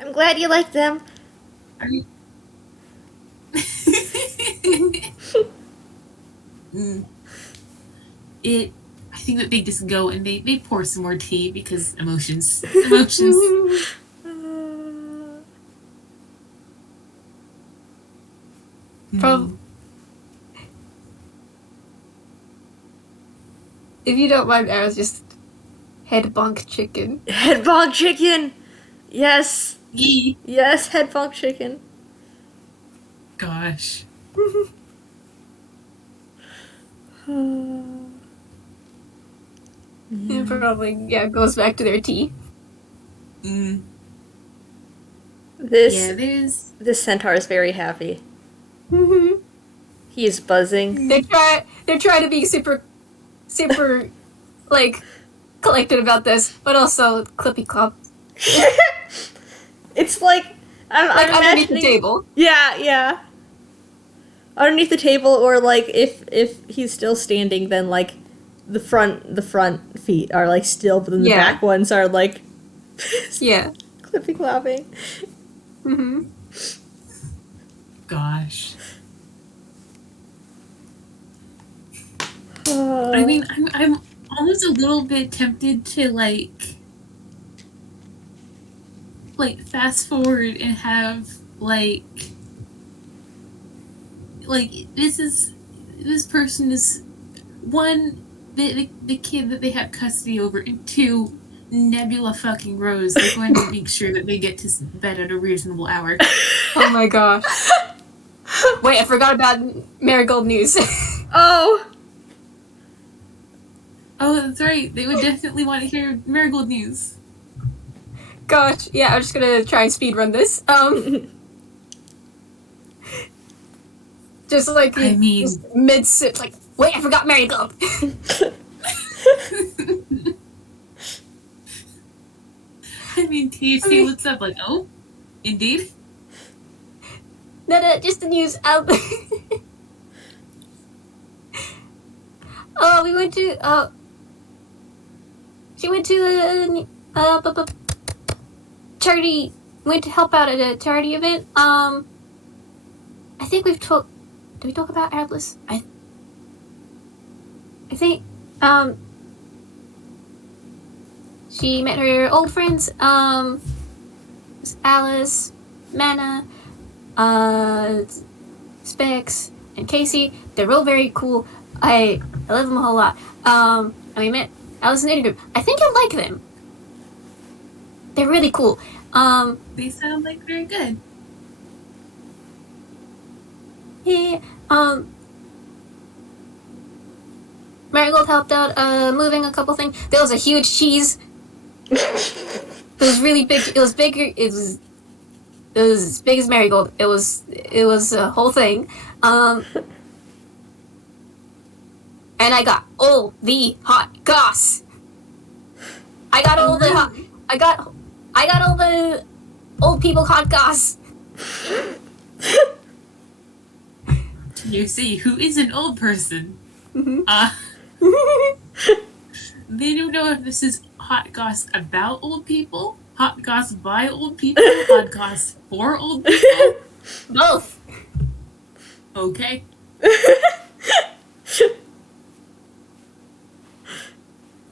I'm glad you like them. Are you? I think that they just go and they pour some more tea because emotions. From if you don't mind, I was just head bonk chicken. Head bonk chicken! Yes! Yee. Yes, head bonk chicken. Gosh. And probably goes back to their tea. This centaur is very happy. He is buzzing. They're trying to be super like collected about this, but also clippy clop. It's like Like I'm underneath the imagining- table. Yeah. Underneath the table, or like if he's still standing, then like the front feet are like still, but then the Yeah. back ones are like Yeah. clippy clopping. Mm-hmm. Gosh. I mean, I'm almost a little bit tempted to like fast forward and have like this person is one, the kid that they have custody over, and two, Nebula fucking Rose. They're going to make sure that they get to bed at a reasonable hour. Oh my gosh. Wait, I forgot about Marigold news. Oh. Oh, that's right. They would definitely want to hear Marigold news. Gosh, yeah, I'm just gonna try and speedrun this. Just like I mean- just mid-sip, like, wait, I forgot Marigold. I mean, THC, what's up? Like, oh, indeed. No, just the news. Oh, we went to. She went to charity. Went to help out at a charity event. I think we've talked. Did we talk about Atlas? I think. She met her old friends. Alice, Mana, Specs, and Casey. They're all very cool. I love them a whole lot. And we met Alice and Knitting Group. I think you'll like them. They're really cool. They sound like very good. Yeah. Marigold helped out moving a couple things. There was a huge cheese. It was really big. It was bigger. It was as big as Marigold. It was a whole thing. And I got all the hot goss. I got all the hot. I got all the old people hot goss. You see, who is an old person? Mhm. They don't know if this is hot goss about old people, hot goss by old people, hot goss for old people. Both. Okay.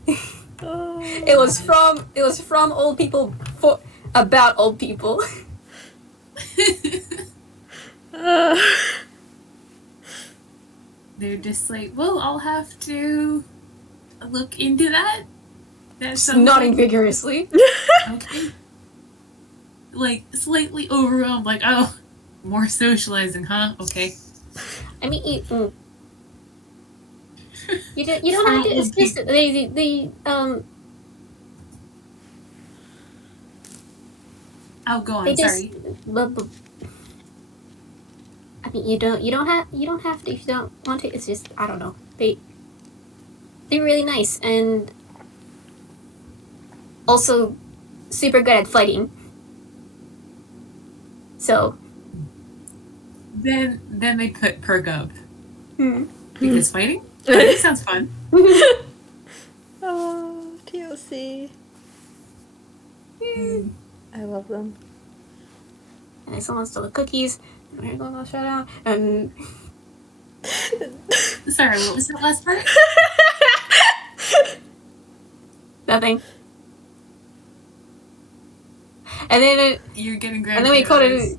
It was from old people for about old people. They're just like, well, I'll have to look into that. That's Nodding vigorously. Okay. Like, slightly overwhelmed, like, oh, more socializing, huh? Okay. I mean, you don't have to. It's just they Oh, go on, they just. sorry. I mean, you don't have to if you don't want to. It's just I don't know. They're really nice and also super good at fighting. So Then they put perk up. hmm. Because fighting? Fighting sounds fun. Oh, TLC. I love them. And someone stole the cookies. And we're going to shout out. And Sorry, what was that last part? nothing. And then You're getting grabbed. and then we by called eyes. it.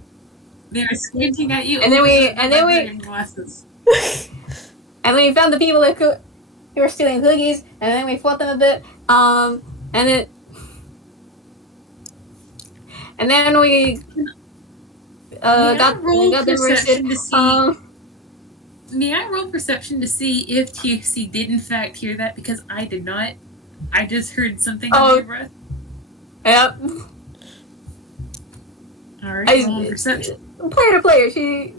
They were squinting at you. And then we- over and then we- the glasses. And then we found the people who were stealing cookies. And then we fought them a bit. And then we got roll them arrested. perception to see- May I roll perception to see if TFC did in fact hear that? Because I did not. I just heard something Oh. under your breath. Yep. Alright, roll perception. Player to player, she.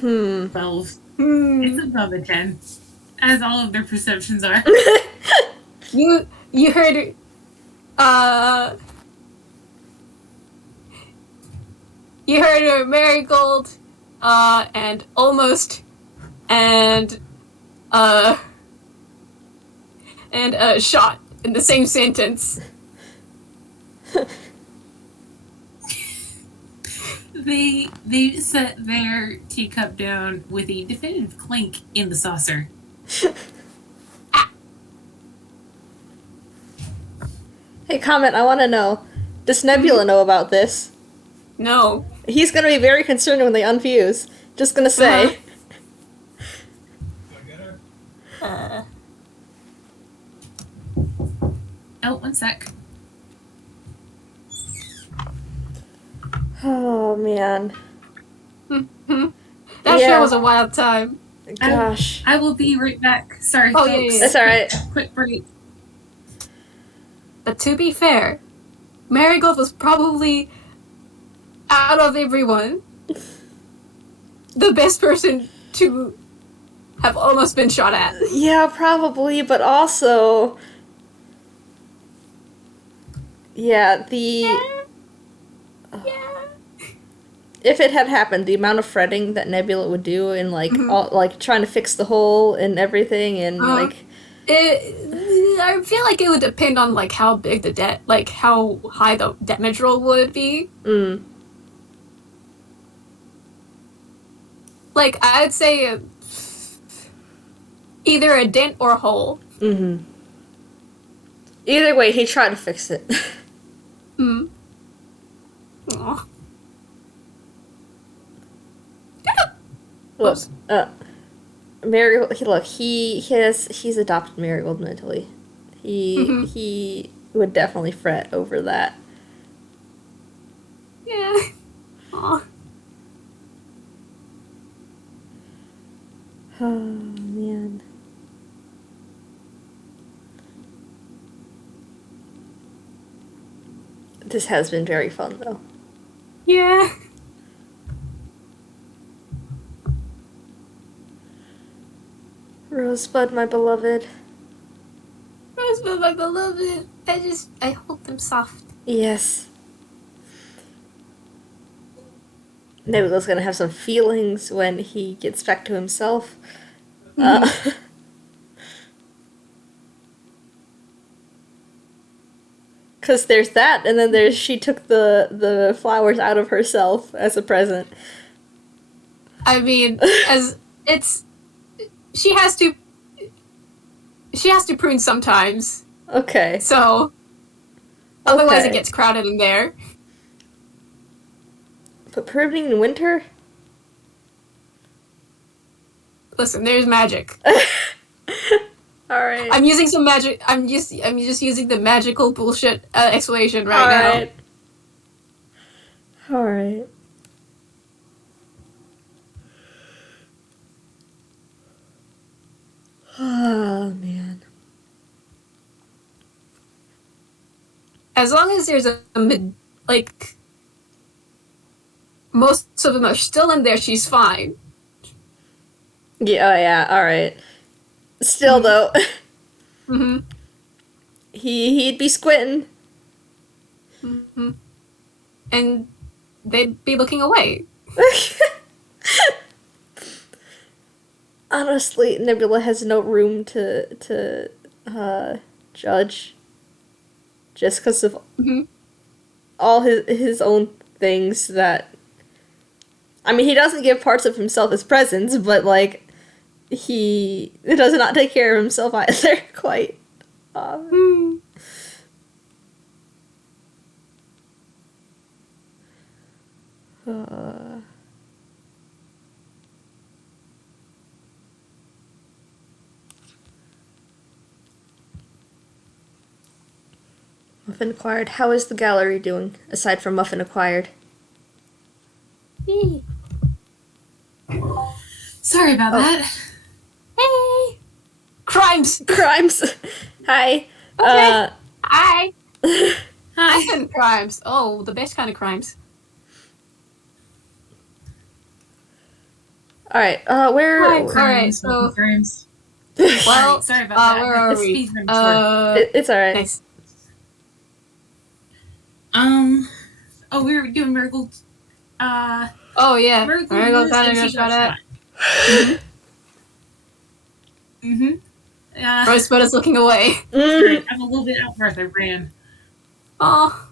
12. It's above a 10. As all of their perceptions are. You heard You heard her, Marigold, and almost, and shot in the same sentence. They set their teacup down with a definitive clink in the saucer. Hey, Comet, I want to know, does Nebula know about this? No. He's gonna be very concerned when they unfuse. Just gonna say. Oh, one sec. Oh, man. That Yeah. show was a wild time. Gosh. I will be right back. Sorry, Oh, folks. yeah. That's alright. Quick break. But to be fair, Marigold was probably, out of everyone, the best person to have almost been shot at. Yeah, probably, but also... Yeah, Yeah. if it had happened, the amount of fretting that Nebula would do and, like, all, like, trying to fix the hole and everything, and, like... I feel like it would depend on, like, how big the like, how high the damage roll would be. Like, I'd say either a dent or a hole. Either way, he tried to fix it. Aw. Look, Marigold, he's adopted Marigold mentally. He would definitely fret over that. Yeah. Aw. Oh, man. This has been very fun, though. Yeah. Rosebud, my beloved. Rosebud, my beloved. I hold them soft. Yes. Nebula's gonna have some feelings when he gets back to himself. Cause there's that, and then there's she took the flowers out of herself as a present. I mean, she has to prune sometimes. Okay. So otherwise Okay. it gets crowded in there. But pruning in winter? Listen, there's magic. Alright. I'm using some magic. I'm just using the magical bullshit explanation right now. Alright. Oh, man. As long as there's a mid, like, most of them are still in there, she's fine. Yeah, oh yeah, alright. Still, though, he'd be squinting. And they'd be looking away. Honestly, Nebula has no room to judge. Just because of all his own things that... I mean, he doesn't give parts of himself as presents, but, like, he does not take care of himself either, quite. Muffin Acquired. How is the gallery doing, aside from Muffin Acquired? Sorry about that. Hey! Crimes! Crimes! Hi. Okay. Hi! Hi. Muffin crimes. Oh, the best kind of crimes. Alright, where... Hi, alright, so... Crimes. Well, Sorry about that. where are The we? speedrun tour. It's alright. Nice. Oh, we were doing Marigold. Oh yeah, Marigold Marigold lives kind and of she got got shot shot. Mm-hmm. Rosebud is looking away. Sorry, I'm a little bit out of breath. I ran. Oh,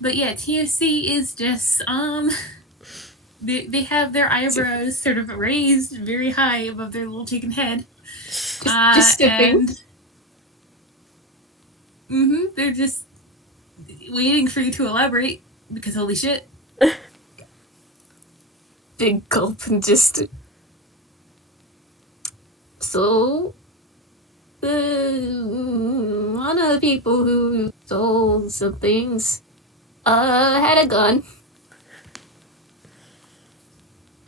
But yeah, TOC is just they have their eyebrows sort of raised very high above their little chicken head. just sniffing. And they're just waiting for you to elaborate because holy shit. Big gulp and just. So, one of the people who stole some things, had a gun.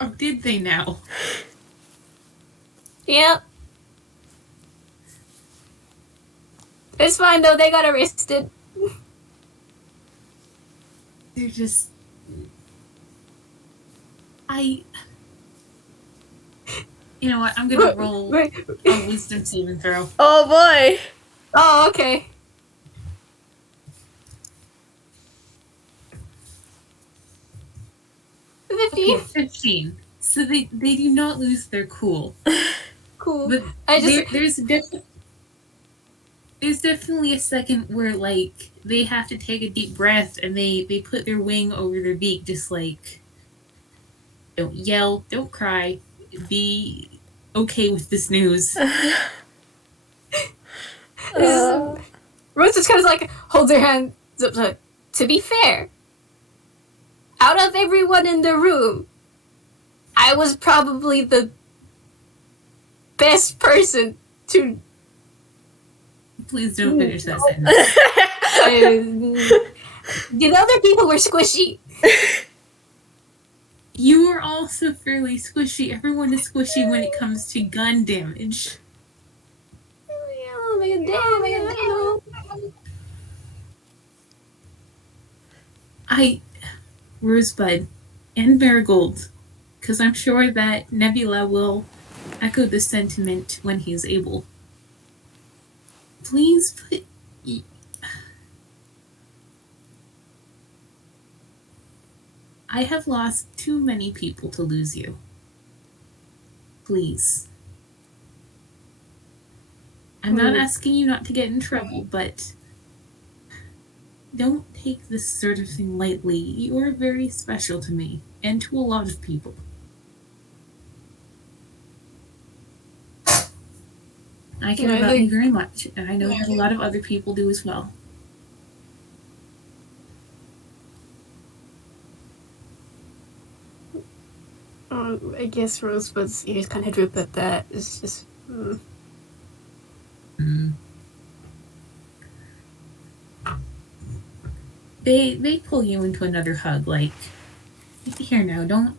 Oh, did they now? Yep. It's fine though, they got arrested. They're just you know what, I'm gonna roll a wisdom saving throw. Oh boy. Oh, okay. Okay, 15. So they do not lose their cool. Cool. But there's definitely a second where like they have to take a deep breath and they put their wing over their beak, just like, don't yell, don't cry, be okay with this news. Rose just kind of like holds her hand up. Like, to be fair, out of everyone in the room, I was probably the best person to. Please don't finish that sentence. The other people were squishy. You are also fairly squishy. Everyone is squishy when it comes to gun damage. Rosebud and Marigold, because I'm sure that Nebula will echo the sentiment when he's able. Please put. I have lost too many people to lose you. Please. I'm not asking you not to get in trouble, but don't take this sort of thing lightly. You are very special to me, and to a lot of people. I care about you very much, and I know that a lot of other people do as well. I guess Rosebud's ears kind of droop at that. It's just. They pull you into another hug, like, here now, don't.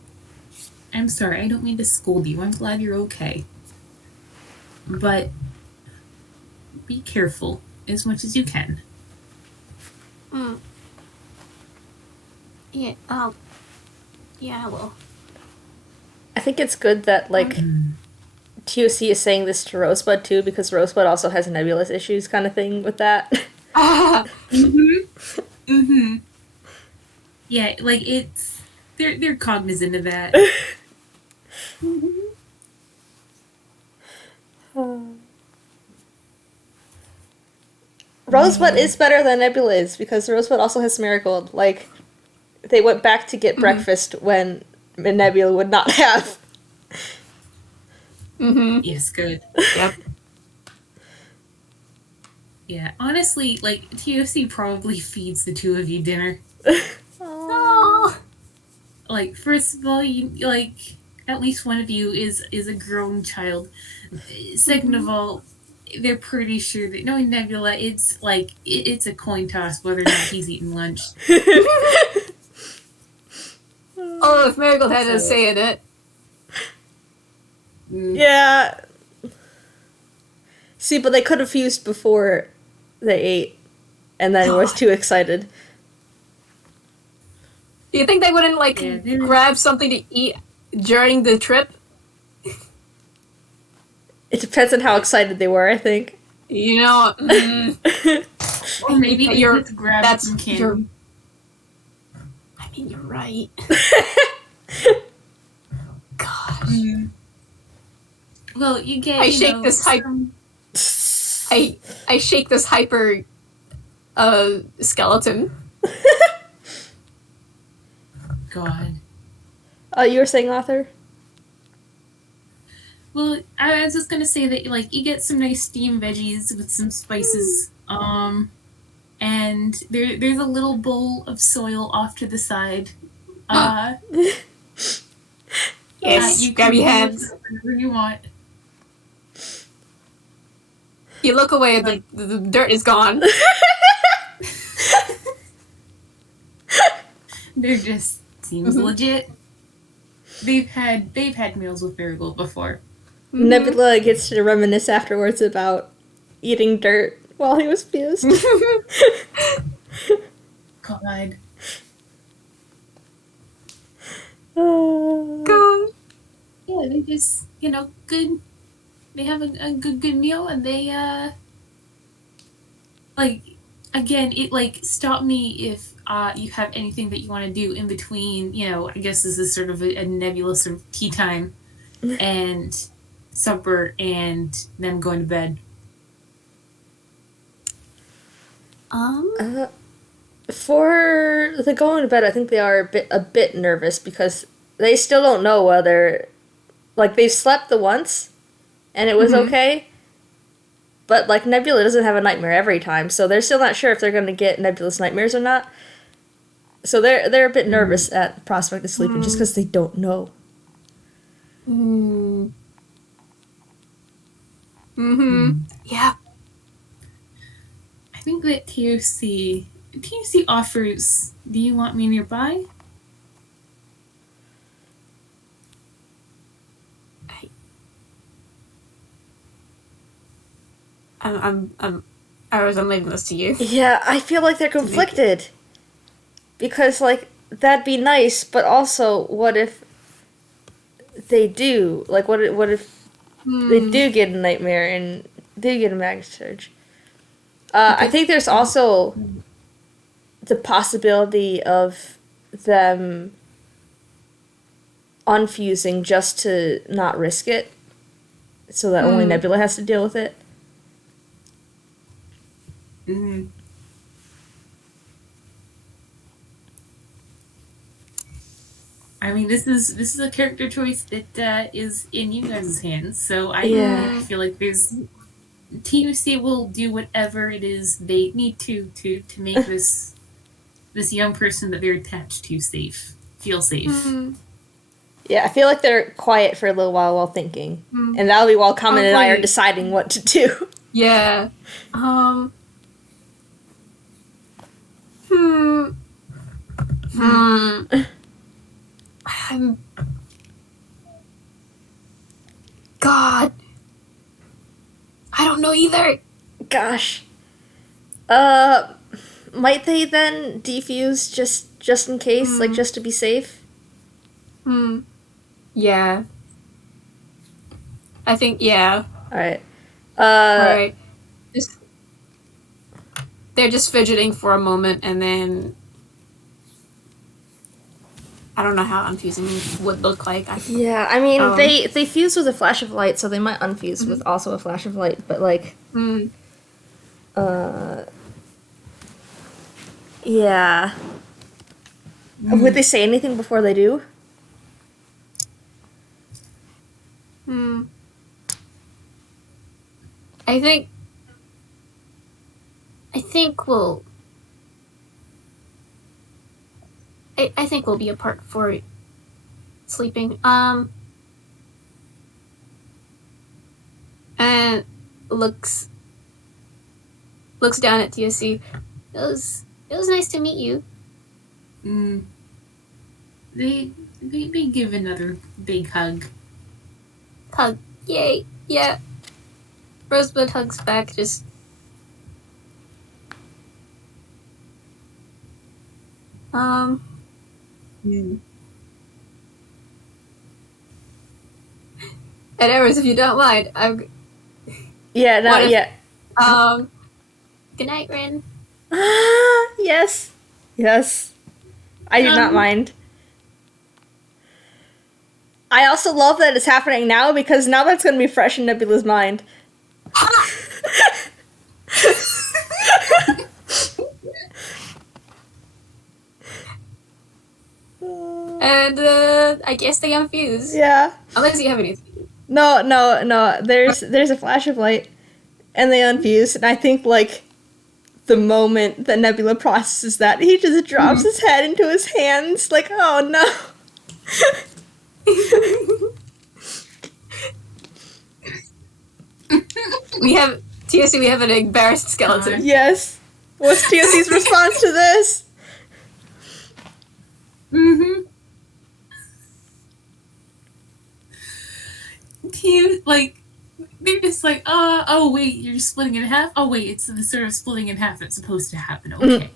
I'm sorry, I don't mean to scold you. I'm glad you're okay. But be careful as much as you can. Yeah, yeah, I will. I think it's good that, like, TOC is saying this to Rosebud, too, because Rosebud also has nebulous issues kind of thing with that. Yeah, like, it's... They're cognizant of that. Rosebud is better than Nebula is, because Rosebud also has Marigold. Like, they went back to get breakfast when Nebula would not have. Yes, good. Yep. Yeah, honestly, like, TOC probably feeds the two of you dinner. Oh. Like, first of all, you, like, at least one of you is a grown child. Second of all, they're pretty sure that knowing Nebula, it's like it's a coin toss whether or not he's eating lunch. Oh, if Marigold had a say in it. Yeah. See, but they could have fused before they ate, and then was too excited. Do you think they wouldn't, like, grab something to eat during the trip? It depends on how excited they were, I think. You know, Or maybe they You're- just grabbed that's some candy. your- I mean, you're right. Gosh. Mm. Well, you get. I you shake know, this hype- some- I shake this hyper skeleton. God. You were saying, Arthur? Well, I was just gonna say that like you get some nice steamed veggies with some spices, and there's a little bowl of soil off to the side. Yes, you grab can your do hands. whatever you want. You look away, the dirt is gone. They're just seems legit. They've had meals with Marigold before. Nebula gets to reminisce afterwards about eating dirt while he was fused. God. God. Yeah, they just good. They have a good meal, and they like again it like stop me if you have anything that you want to do in between. I guess this is sort of a nebulous sort of tea time and supper and them going to bed. For the going to bed, I think they are a bit nervous because they still don't know whether, like, they've slept the once, and it was okay, but, like, Nebula doesn't have a nightmare every time, so they're still not sure if they're going to get Nebula's nightmares or not. So they're a bit nervous at the prospect of sleeping just because they don't know. Yeah. I think that TOC offers. Do you want me nearby? I'm leaving this to you. Yeah, I feel like they're conflicted. Because, like, that'd be nice, but also, what if they do? Like, what if they do get a nightmare and do get a mag surge? I think there's also the possibility of them unfusing just to not risk it, so that only Nebula has to deal with it. Mm-hmm. I mean, this is a character choice that is in you guys' hands. So I feel like TUC will do whatever it is they need to make this young person that they're attached to feel safe. Yeah, I feel like they're quiet for a little while thinking, and that'll be while Comet and I are deciding what to do. Yeah. God. I don't know either. Gosh. Might they then defuse just in case, like just to be safe? Yeah. I think, yeah. Alright. Alright. They're just fidgeting for a moment and then I don't know how unfusing would look like. Yeah, I mean, they fuse with a flash of light, so they might unfuse with also a flash of light, but, like... Yeah. Would they say anything before they do? I think we'll... I think we'll be apart for sleeping. And looks down at TSC. It was nice to meet you. They give another big hug. Hug. Yay. Yeah. Rosebud hugs back, just... And Eris, if you don't mind, Yeah, no, yeah. Good night, Rin. Yes. Yes. I do not mind. I also love that it's happening now because now that's going to be fresh in Nebula's mind. And I guess they unfuse. Yeah. Unless you have anything. No. There's a flash of light, and they unfuse. And I think like the moment that Nebula processes that, he just drops his head into his hands. Like, oh no. We have TSC. We have an embarrassed skeleton. Yes. What's TOC's response to this? Like, they're just like, oh wait, you're splitting it in half? Oh wait, it's the sort of splitting in half that's supposed to happen, okay.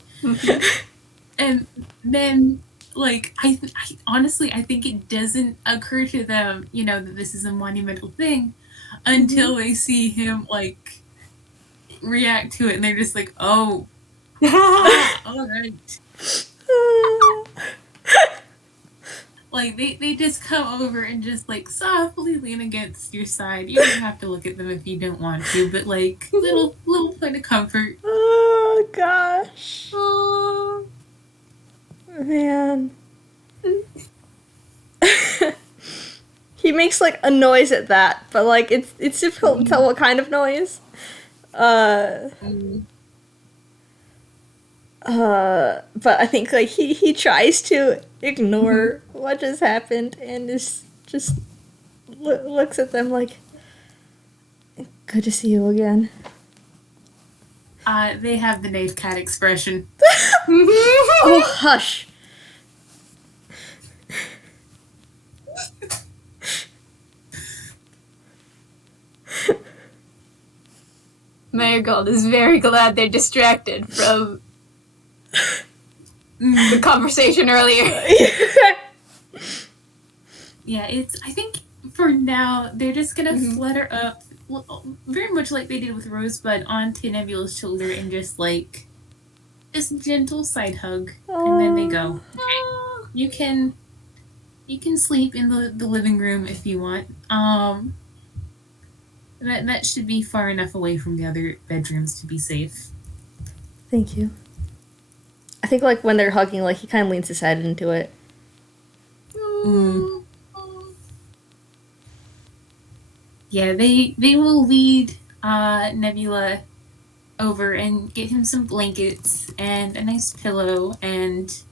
And then, like, I honestly, I think it doesn't occur to them, you know, that this is a monumental thing until they see him, like, react to it, and they're just like, oh, alright. Like, they just come over and just, like, softly lean against your side. You don't have to look at them if you don't want to, but, like, little point of comfort. Oh, gosh. Oh, man. He makes, like, a noise at that, but, like, it's difficult to tell what kind of noise. But I think, like, he tries to ignore what just happened and is just looks at them like, good to see you again. They have the knave cat expression. Oh, hush. Marigold is very glad they're distracted from the conversation earlier. Yeah, I think for now, they're just gonna flutter up, very much like they did with Rosebud, onto Nebula's shoulder and just, like, this gentle side hug, and then they go. Okay, you can sleep in the living room if you want. That should be far enough away from the other bedrooms to be safe. Thank you. I think, like, when they're hugging, like, he kind of leans his head into it. Yeah, they will lead Nebula over and get him some blankets and a nice pillow, and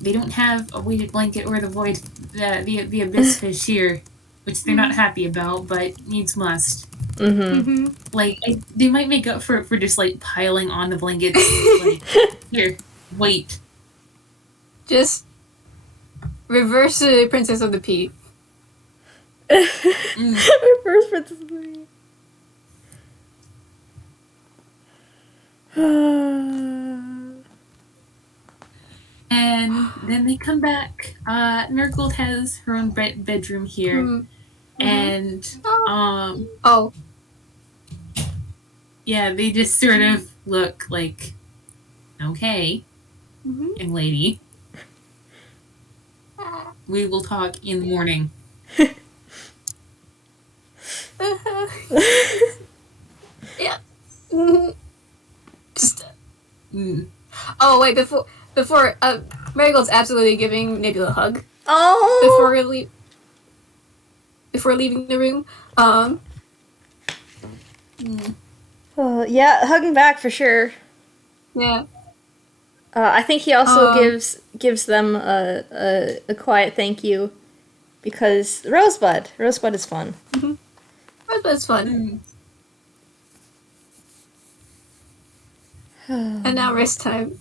they don't have a weighted blanket or the the abyss fish here, which they're not happy about, but needs must. Like, they might make up for it for just, like, piling on the blankets. Like, here, wait. Just reverse Princess of the Pea. Reverse Princess of the Pea. And then they come back. Marigold has her own bedroom here. And, yeah, they just sort of look like, okay, young lady, we will talk in the morning. Yeah. Just. Oh wait, before Marigold's absolutely giving Nebula a hug. Oh. Before leaving the room. Yeah, hugging back for sure. Yeah. I think he also gives them a quiet thank you because Rosebud is fun. Rosebud's fun. And now rest time.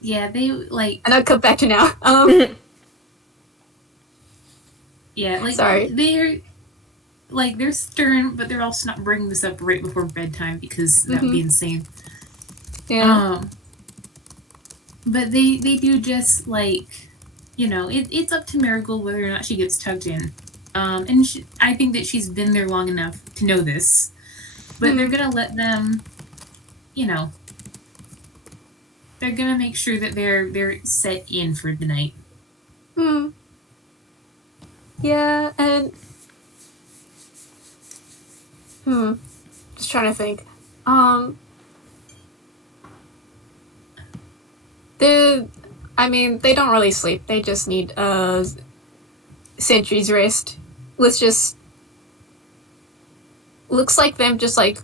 Yeah, they, like... And I'll cut back to now. Yeah, like, sorry. They're stern, but they're also not bringing this up right before bedtime because that would be insane. Yeah. But they do just, like, you know, it's up to Marigold whether or not she gets tucked in. And I think that she's been there long enough to know this. But they're gonna let them they're gonna make sure that they're set in for the night. Yeah, and just trying to think. They don't really sleep. They just need sentry's rest, which just looks like them just like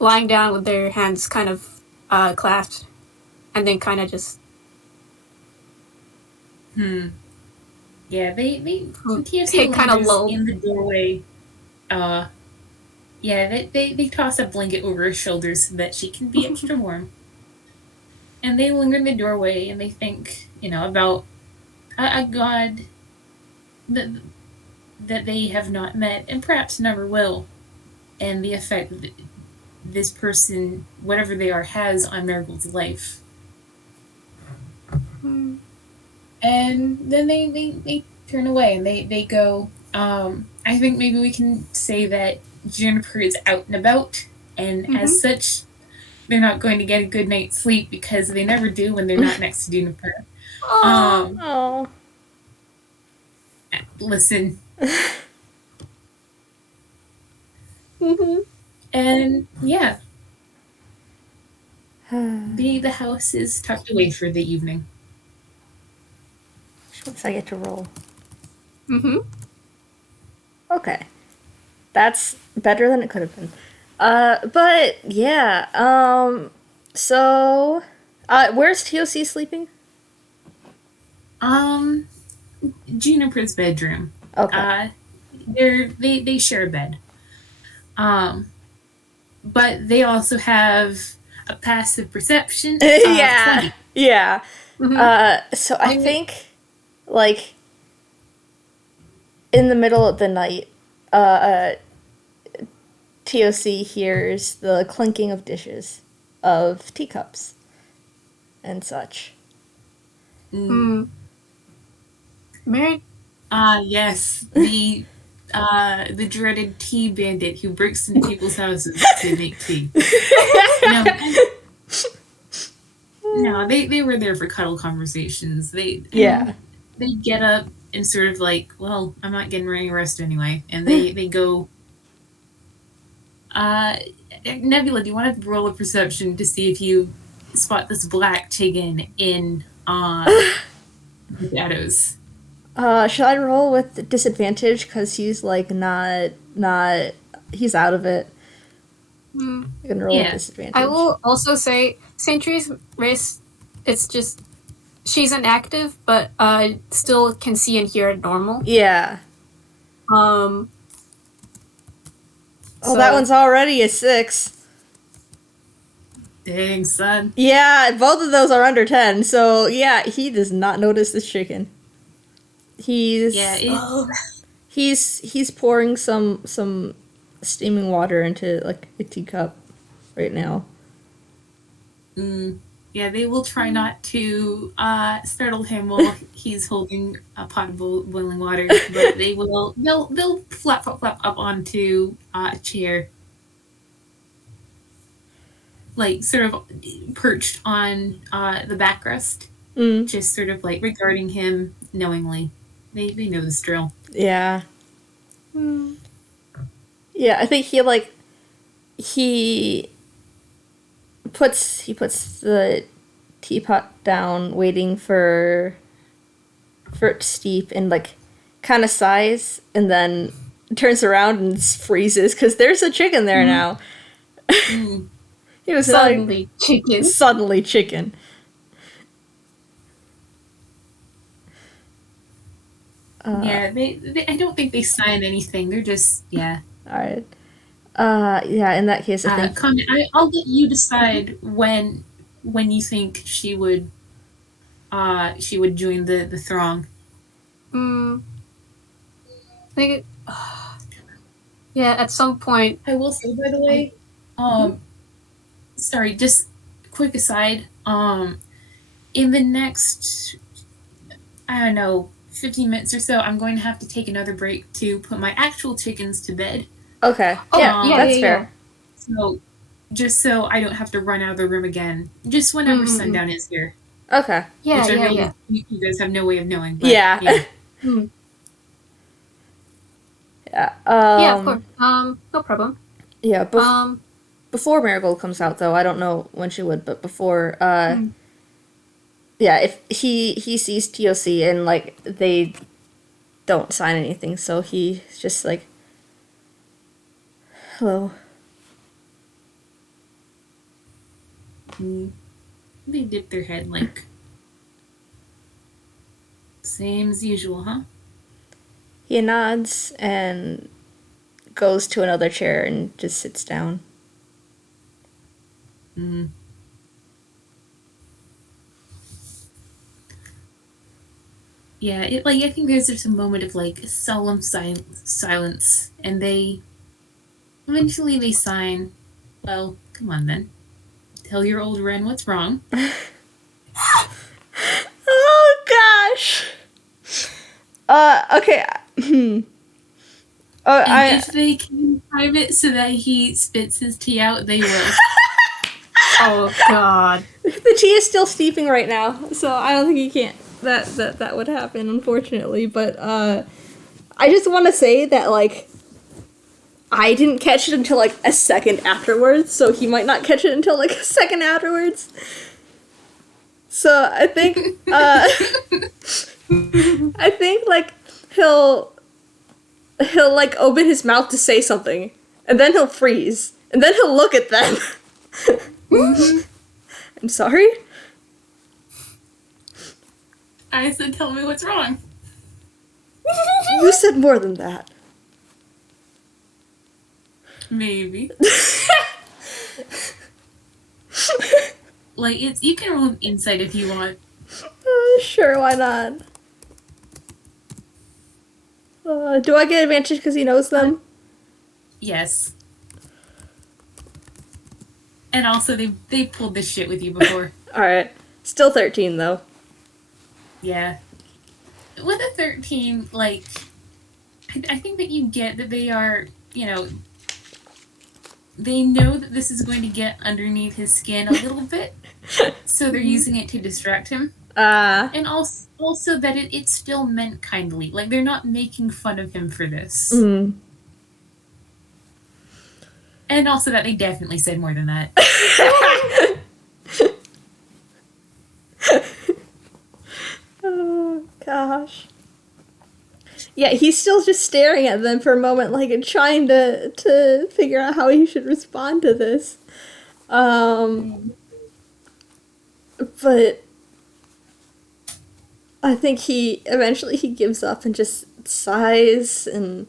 lying down with their hands kind of clasped, and then kind of just Yeah, they Hey, kinda lingers low. in the doorway. Yeah, they toss a blanket over her shoulders so that she can be extra warm. And they linger in the doorway and they think, about a god that they have not met and perhaps never will, and the effect that this person, whatever they are, has on Marigold's life. And then they turn away and they go. I think maybe we can say that Juniper is out and about, and as such, they're not going to get a good night's sleep because they never do when they're not next to Juniper. Oh. Listen. And yeah, the house is tucked away for the evening. Once I get to roll. Mm-hmm. Okay. That's better than it could have been. But yeah, so where's TOC sleeping? Juniper's bedroom. Okay. They share a bed. But they also have a passive perception. Yeah. 20. Yeah. So I think, like, in the middle of the night, TOC hears the clinking of dishes, of teacups, and such. Mary? Yes. The dreaded tea bandit who breaks into people's houses to make tea. No, they were there for cuddle conversations. They get up and sort of like, well, I'm not getting any rest anyway, and they go. Nebula, do you want to roll a perception to see if you spot this black chicken in the shadows? Should I roll with disadvantage because he's like not he's out of it? You can roll with disadvantage. I will also say Sentry's wrist. It's just she's inactive, but still can see and hear normal. Yeah. So that one's already a 6. Dang, son. Yeah, both of those are under 10. So yeah, he does not notice this chicken. He's pouring some steaming water into like a teacup right now. Yeah, they will try not to startle him while he's holding a pot of boiling water, but they'll flap up onto a chair, like sort of perched on the backrest, just sort of like regarding him knowingly. They know this drill. Yeah. Yeah, I think he puts the teapot down, waiting for it to steep, and like kind of sighs, and then turns around and freezes because there's a chicken there now. He was suddenly chicken. Suddenly chicken. I don't think they sign anything. They're just All right. Yeah. In that case, I think. Comet, I'll let you decide when you think she would join the throng. Yeah, at some point. I will say, by the way, sorry, just quick aside. In the next, I don't know, 15 minutes or so, I'm going to have to take another break to put my actual chickens to bed. Okay. That's fair. just so I don't have to run out of the room again. Just whenever sundown is here. Okay. Yeah, Which I yeah, realize yeah. you guys have no way of knowing. But, Yeah. yeah. Hmm. Yeah. Yeah, of course. No problem. Yeah. Before Marigold comes out, though, I don't know when she would, but before, yeah, if he sees TOC and like they don't sign anything, so he's just like, hello. They dip their head like, same as usual, huh? He nods and goes to another chair and just sits down. Yeah, I think there's just a moment of like solemn silence, and eventually they sign. Well, come on then, tell your old Ren what's wrong. Oh gosh. Okay. Oh, And if they can time it so that he spits his tea out, they will. Oh god. The tea is still steeping right now, so I don't think you can't. That would happen, unfortunately. But I just want to say that like I didn't catch it until like a second afterwards, so he might not catch it until like a second afterwards. So I think I think like he'll like open his mouth to say something, and then he'll freeze, and then he'll look at them. I'm sorry? I said, tell me what's wrong. You said more than that. Maybe. You can roll insight if you want. Sure, why not? Do I get advantage because he knows them? Yes. And also, they pulled this shit with you before. Alright. Still 13, though. Yeah. With a 13, I think that you get that they are, they know that this is going to get underneath his skin a little bit, so they're using it to distract him. And also that it's still meant kindly. Like, they're not making fun of him for this. Mm. And also that they definitely said more than that. Oh, gosh. Yeah, he's still just staring at them for a moment, like, and trying to figure out how he should respond to this. But I think eventually he gives up and just sighs and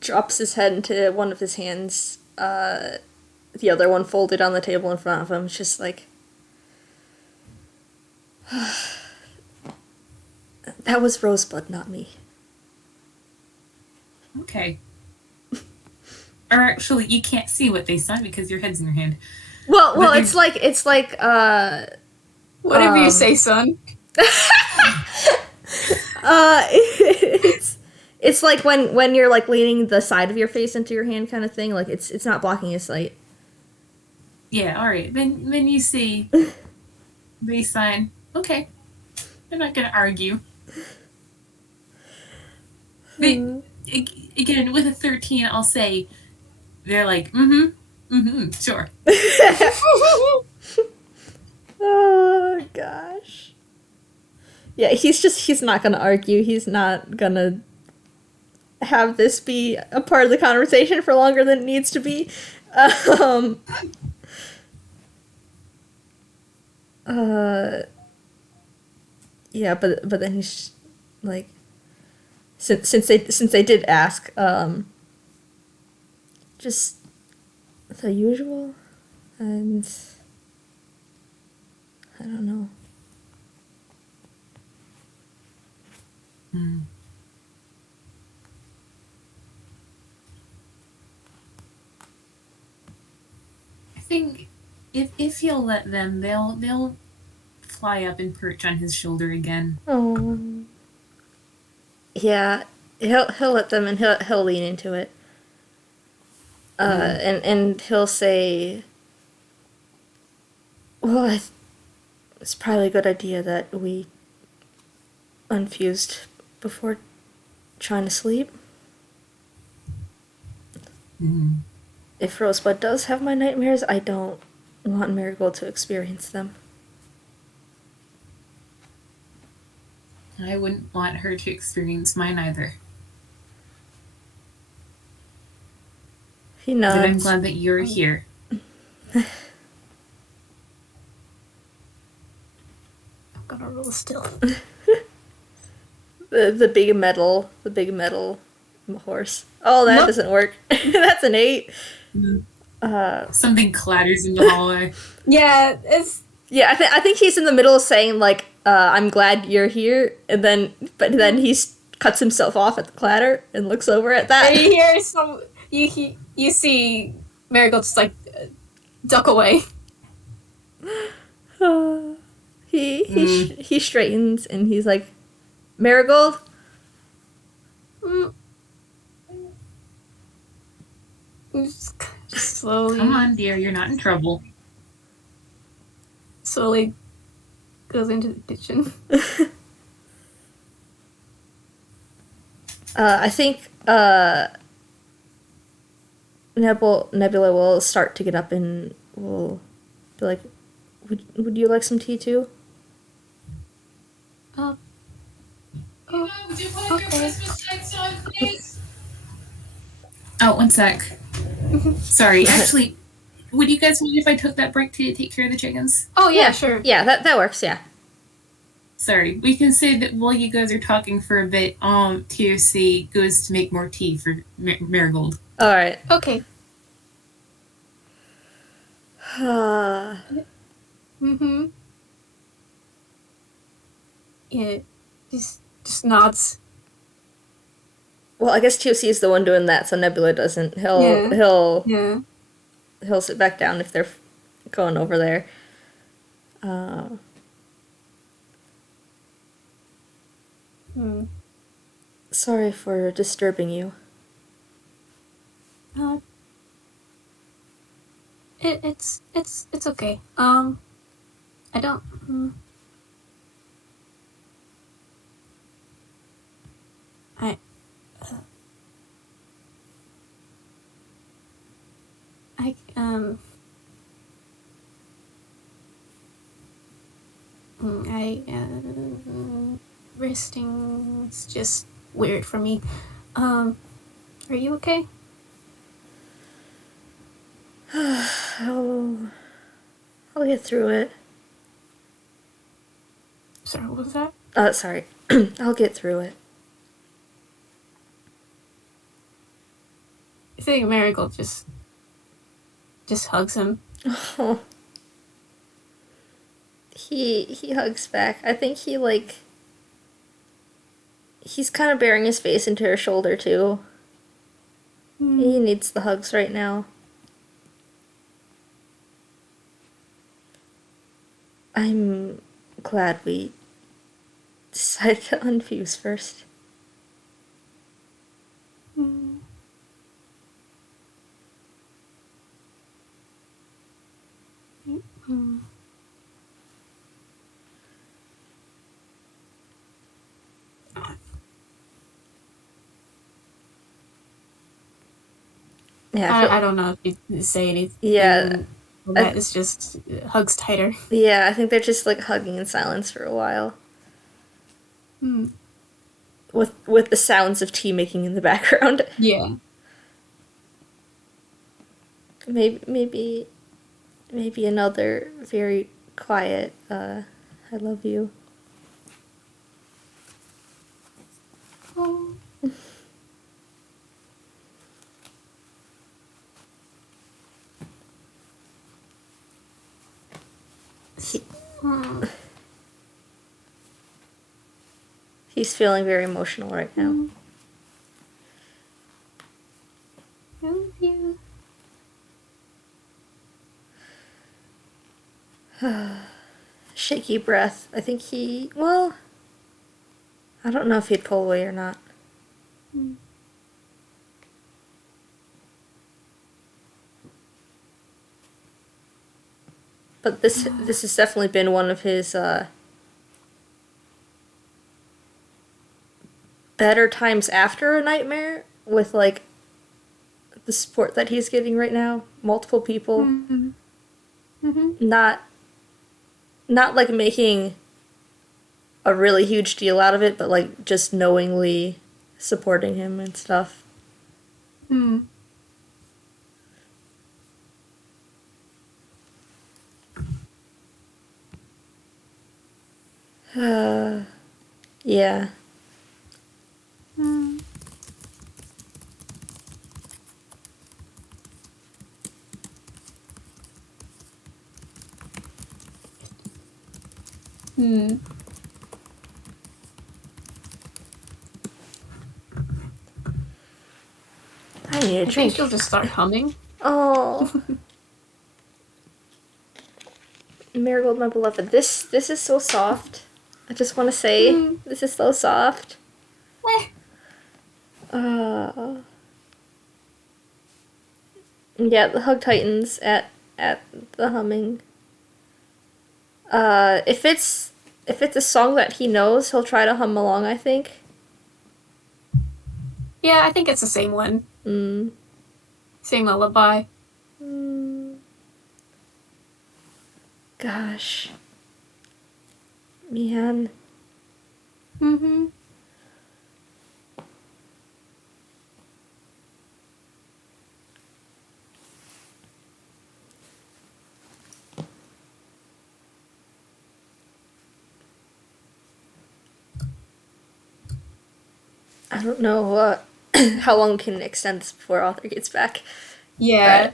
drops his head into one of his hands, the other one folded on the table in front of him. It's just like, that was Rosebud, not me. Okay. Or actually, you can't see what they sign because your head's in your hand. Well, But it's like, Whatever you say, son. it's like when you're like leaning the side of your face into your hand kind of thing. Like it's not blocking his sight. Yeah, alright. Then you see they sign. Okay. They're not gonna argue. Again, with a 13, I'll say they're like, sure. Oh gosh. Yeah, he's not gonna argue. He's not gonna have this be a part of the conversation for longer than it needs to be. Yeah, but then he's like, since they did ask, just the usual, and I don't know. I think if you'll let them, they'll fly up and perch on his shoulder again. Oh. Yeah, he'll let them, and he'll lean into it. And he'll say, well, it's probably a good idea that we unfused before trying to sleep. If Rosebud does have my nightmares, I don't want Marigold to experience them. I wouldn't want her to experience mine either. He But I'm nods. glad that you're here. I'm gonna roll still. The big metal horse. Oh, that Nope. doesn't work. That's an 8. Something clatters in the hallway. Yeah, it's Yeah, I think he's in the middle of saying like, "I'm glad you're here," and then he cuts himself off at the clatter and looks over at that. and you hear some you see Marigold just like duck away. He straightens and he's like, "Marigold." Mm. Just slowly Come on, dear, you're not in trouble. slowly goes into the kitchen. I think Nebula will start to get up and will be like, "Would you like some tea too?" Oh, Would you put okay. your Christmas lights on, please? Oh, one sec. Sorry, actually, would you guys mind if I took that break to take care of the chickens? oh yeah, sure. Yeah, that works. Yeah. Sorry, we can say that while you guys are talking for a bit, TOC goes to make more tea for Marigold. All right. Okay. Mm-hmm. Yeah, just nods. Well, I guess TOC is the one doing that, so Nebula doesn't. Yeah. He'll Yeah. sit back down if they're going over there. Sorry for disturbing you. It's okay. I don't. I. Resting's just weird for me. Are you okay? I'll get through it. Sorry, what was that? Sorry. I'll get through it. I think Marigold just hugs him. Oh. He hugs back. I think he's kind of burying his face into her shoulder too. He needs the hugs right now. I'm glad we decided to unfuse first. Yeah, I don't know if you say anything. Yeah. That is just hugs tighter. Yeah, I think they're just like hugging in silence for a while. With the sounds of tea making in the background. Yeah. Maybe another very quiet I love you. Oh. He's feeling very emotional right now. I love you. Shaky breath. I think I don't know if he'd pull away or not. But this has definitely been one of his better times after a nightmare with like the support that he's getting right now. Multiple people. Mm-hmm. Mm-hmm. Not like making a really huge deal out of it, but like just knowingly supporting him and stuff. Mm. Yeah. Mm. Hmm. I need a I drink. think she'll just start humming. Oh. Marigold, my beloved. This is so soft. I just want to say, this is so soft. Yeah, the hug tightens at the humming. If it's a song that he knows, he'll try to hum along, I think. Yeah, I think it's the same one. Same lullaby. Gosh. Man. Mm-hmm. I don't know how long we can extend this before Arthur gets back. Yeah.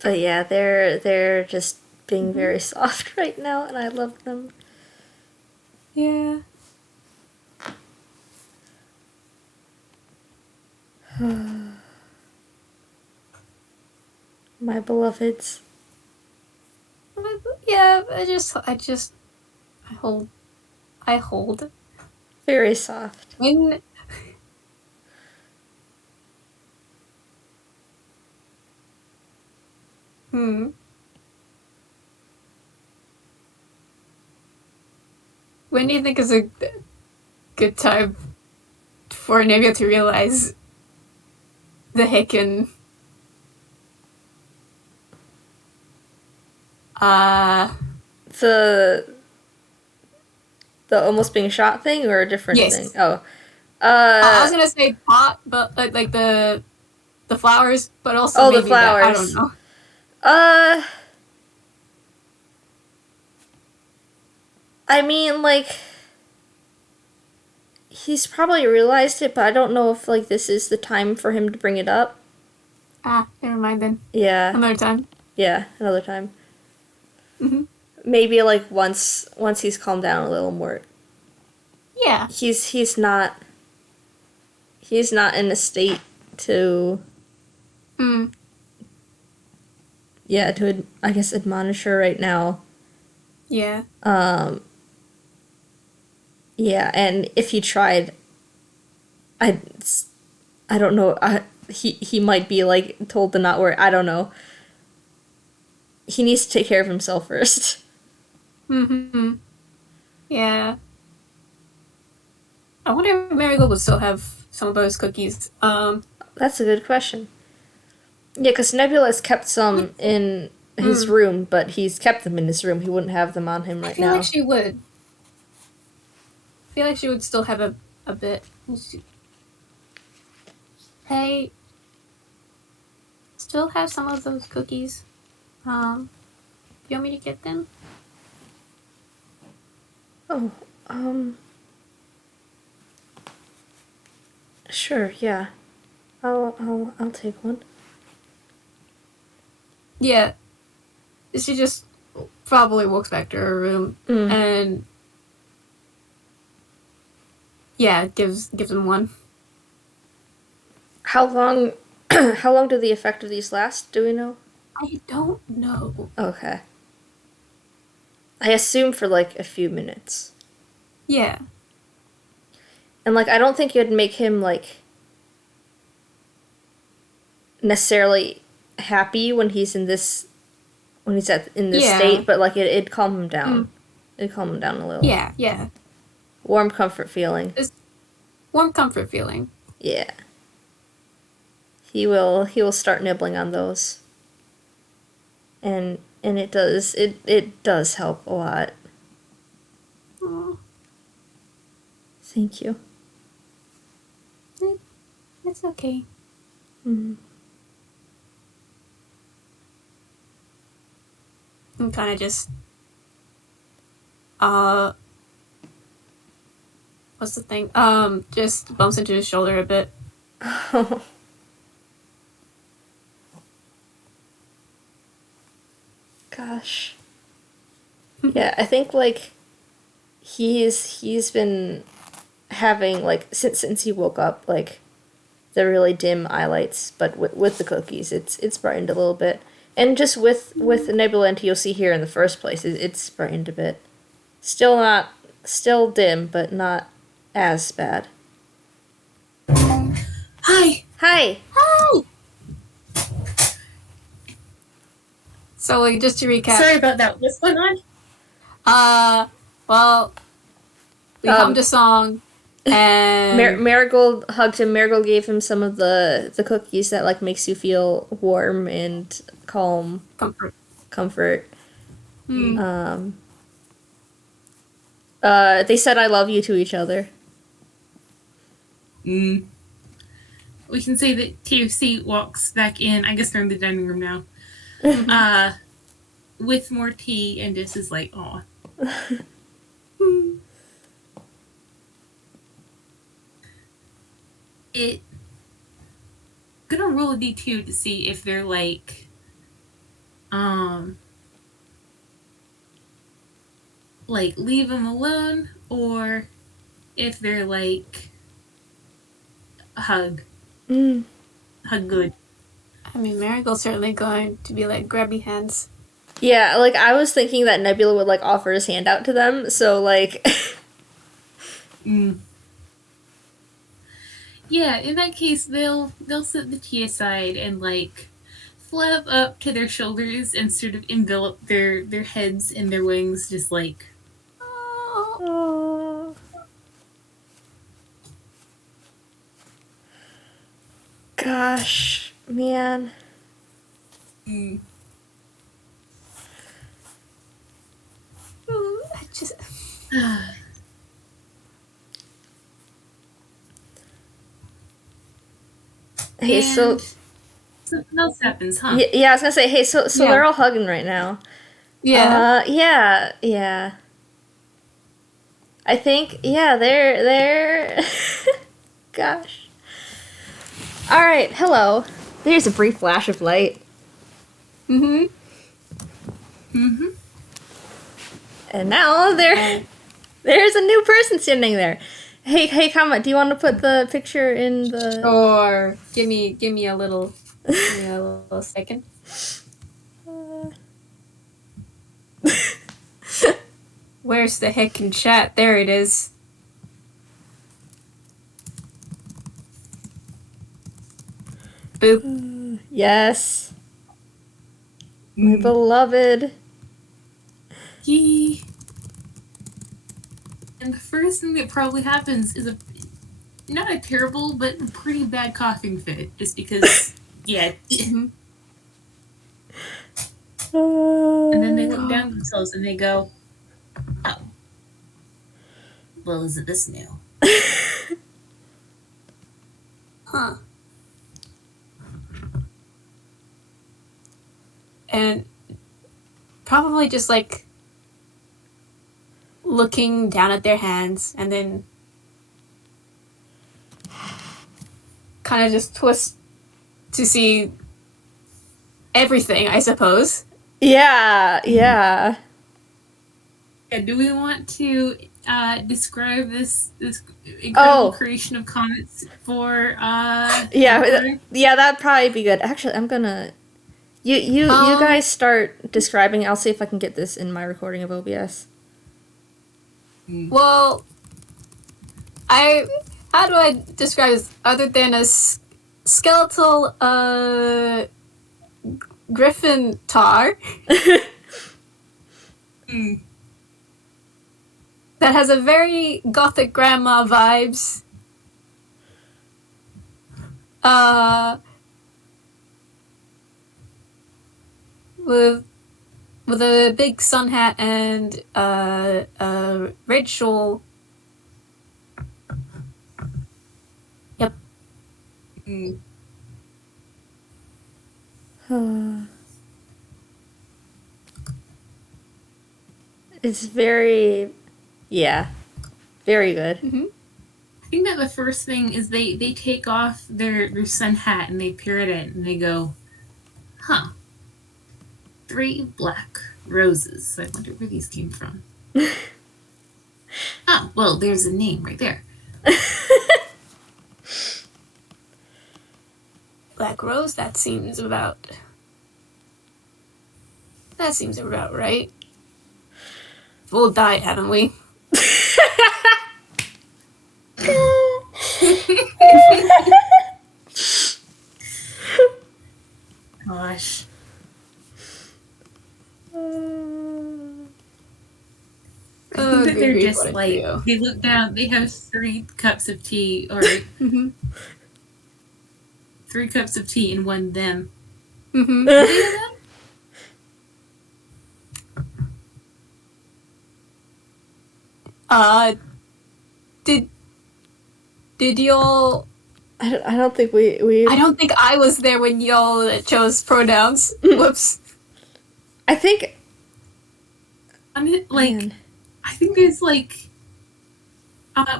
But yeah, they're just being very soft right now, and I love them. Yeah. My beloveds. Yeah, I hold. Very soft. When When do you think is a good time for Nebula to realize the Hicken The almost being shot thing or a different Yes. thing? Oh. I was gonna say pot, but like the flowers, but also Oh, the maybe that, I flowers. don't know. I mean, like, he's probably realized it, but I don't know if, like, this is the time for him to bring it up. Never mind then. Yeah. Another time. Yeah, another time. Mm-hmm. Maybe, like, once he's calmed down a little more. Yeah. He's not in a state to... Yeah, to, I guess, admonish her right now. Yeah. Yeah, and if he tried, I don't know, he might be, like, told to not worry, I don't know. He needs to take care of himself first. Mm-hmm. Yeah. I wonder if Marigold would still have some of those cookies. That's a good question. Yeah, because Nebula's kept some in his room, but he's kept them in his room. He wouldn't have them on him right now. I feel like she would. I feel like she would still have a bit. Hey, still have some of those cookies. You want me to get them? Oh, sure, yeah. I'll take one. Yeah. She just probably walks back to her room and gives him one. How long do the effect of these last? Do we know? I don't know. Okay. I assume for like a few minutes. Yeah. And like I don't think you'd make him like necessarily happy when he's in this Yeah. state, but like it'd calm him down. It'd calm him down a little. Yeah. Warm comfort feeling. Warm comfort feeling. Yeah. He will start nibbling on those. And it does help a lot. Aw. Thank you. It's okay. Mm-hmm. And kind of just, what's the thing? Just bumps into his shoulder a bit. Gosh. Yeah, I think like he's been having like since he woke up like the really dim highlights, but with the cookies, it's brightened a little bit, and just with Nebula and TOC here in the first place, it's brightened a bit. Still dim, but not as bad. Hi! Hi. Hi! So, like, just to recap. Sorry about that. What's going on? Well, we hummed a song, and Marigold hugged him. Marigold gave him some of the cookies that like makes you feel warm and calm. Comfort. Hmm. They said I love you to each other. We can say that TOC walks back in. I guess they're in the dining room now. With more tea, and just is like, aw. Gonna roll a D2 to see if they're like leave them alone, or if they're like hug good. I mean, Marigold's certainly going to be like, grabby hands. Yeah, like I was thinking that Nebula would like offer his hand out to them, so like Yeah, in that case they'll set the tea aside and like flap up to their shoulders and sort of envelop their heads in their wings, just like oh. Gosh, man. I just... Hey, so something else happens, huh? yeah, I was gonna say, hey, so Yeah. they're all hugging right now. Yeah. Yeah. I think, yeah, they're gosh. All right, hello. There's a brief flash of light. Mm-hmm. And now there's a new person standing there. Hey, Comet, do you want to put the picture in the... Or give me a little second. Where's the heck in chat? There it is. Boop. Yes. My beloved. Yee. And the first thing that probably happens is not a terrible, but a pretty bad coughing fit, just because, yeah. And then they look down themselves and they go, oh. Well, isn't this new? Huh. And probably just like looking down at their hands and then kind of just twist to see everything, I suppose. Yeah. Yeah, do we want to describe this incredible creation of comets for Yeah, that'd probably be good. Actually, I'm gonna you guys start describing. I'll see if I can get this in my recording of OBS. Well, how do I describe this other than a skeletal griffin tar Mm. that has a very gothic grandma vibes. With a big sun hat and a red shawl. Yep. Mm. It's very, yeah, very good. Mm-hmm. I think that the first thing is they take off their sun hat and they peer at it and they go, huh, 3 black roses. I wonder where these came from. Oh, well, there's a name right there. Black Rose, that seems about right. We'll died, haven't we? Gosh. Oh, But they're good just grief, like, what a they look down, they have 3 cups of tea, or trio. 3 cups of tea and 1 them. Mm-hmm. Did y'all? I don't think we. I don't think I was there when y'all chose pronouns. Whoops. I think. Like, Man. I think there's like,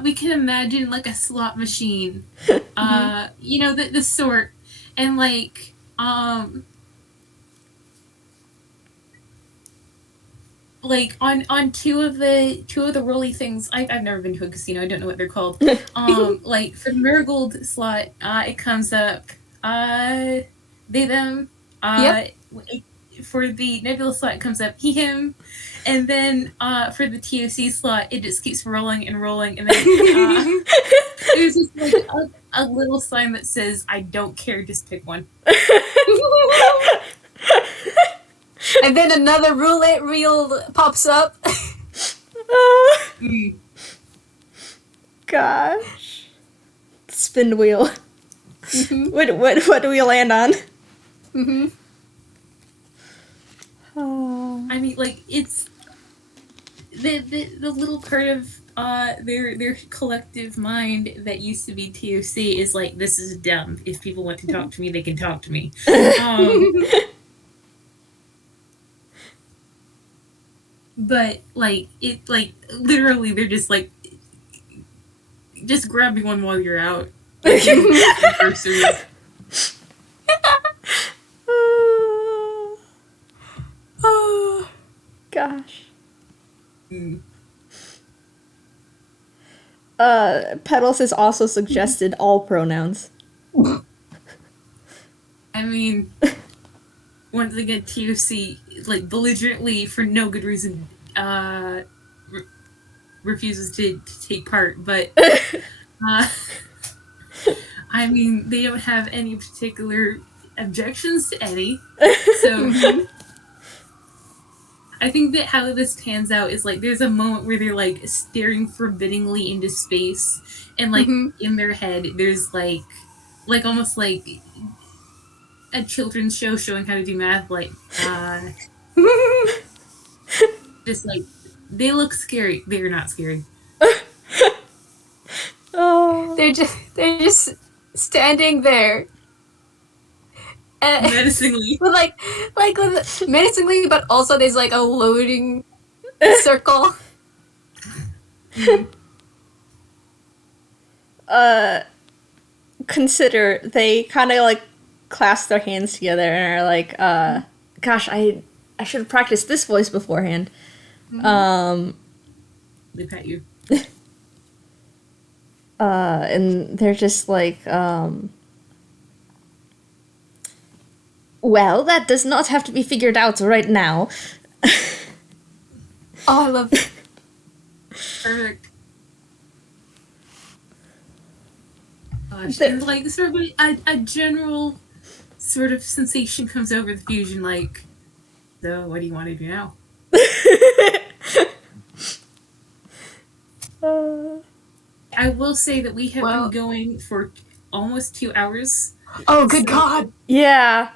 we can imagine like a slot machine, you know, the sort, and like, like on two of the rolly things. I've never been to a casino. I don't know what they're called. Like for the Marigold slot, it comes up they them. Yep. For the Nebula slot, it comes up he him, and then for the TOC slot, it just keeps rolling and rolling, and then there's just like a little sign that says "I don't care, just pick one." And then another roulette reel pops up. Mm. Gosh. Spin the wheel. Mm-hmm. What do we land on? Mm-hmm. Oh. I mean, like it's the little part of their collective mind that used to be TOC is like, this is dumb. If people want to talk to me, they can talk to me. But like it, like literally, they're just like, just grabbing one while you're out. Like, Oh. Gosh. Mm. Petals has also suggested all pronouns. I mean, once again, TOC like belligerently for no good reason refuses to take part, but I mean, they don't have any particular objections to any, so I think that how this pans out is like there's a moment where they're like staring forbiddingly into space, and like in their head there's like almost like a children's show showing how to do math, like just like they look scary. They're not scary. Oh. They're just standing there. Menacingly. With with menacingly, but also there's like a loading circle. Consider they kind of like clasp their hands together and are like, gosh, I should have practiced this voice beforehand. They pet you. And they're just like, well, that does not have to be figured out right now. Oh, I love it. Perfect. gosh. And like sort of a general sort of sensation comes over the fusion, like, so what do you want to do now? I will say that we have been going for almost 2 hours. Oh, good God. Yeah.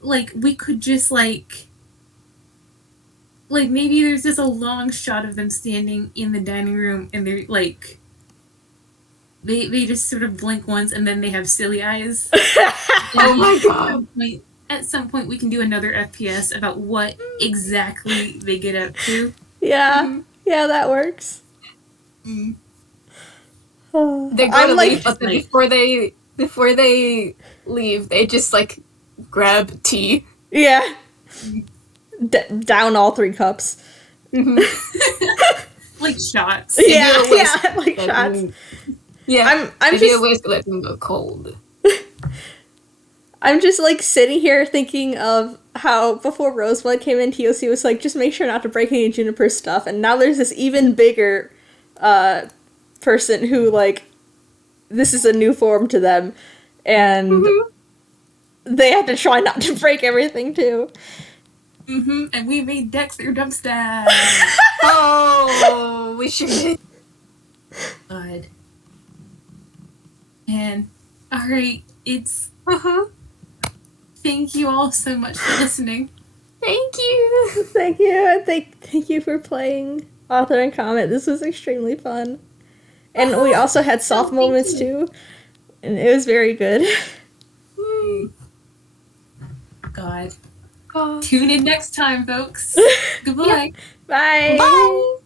Like, we could just, like, maybe there's just a long shot of them standing in the dining room, and they're, like, they just sort of blink once, and then they have silly eyes. Oh my God. At some point, we can do another FPS about what exactly they get up to. Yeah. Mm-hmm. Yeah, that works. Mm. They're going to leave, but then before they leave, they just, like, grab tea. Yeah. Down all 3 cups. Mm-hmm. Like shots. Yeah, like shots. Yeah, I'm maybe just a ways to let them go cold. I'm just like sitting here thinking of how before Rosebud came in, TOC was like, just make sure not to break any Juniper stuff, and now there's this even bigger person who, like, this is a new form to them, and they have to try not to break everything too. Mm-hmm. And we made Dex their dumpster. Oh, we sure did. God. And alright, it's thank you all so much for listening. Thank you. Thank you, and thank you for playing Author and Comet. This was extremely fun. And we also had soft moments too. And it was very good. God. Tune in next time, folks. Goodbye. Bye. Bye.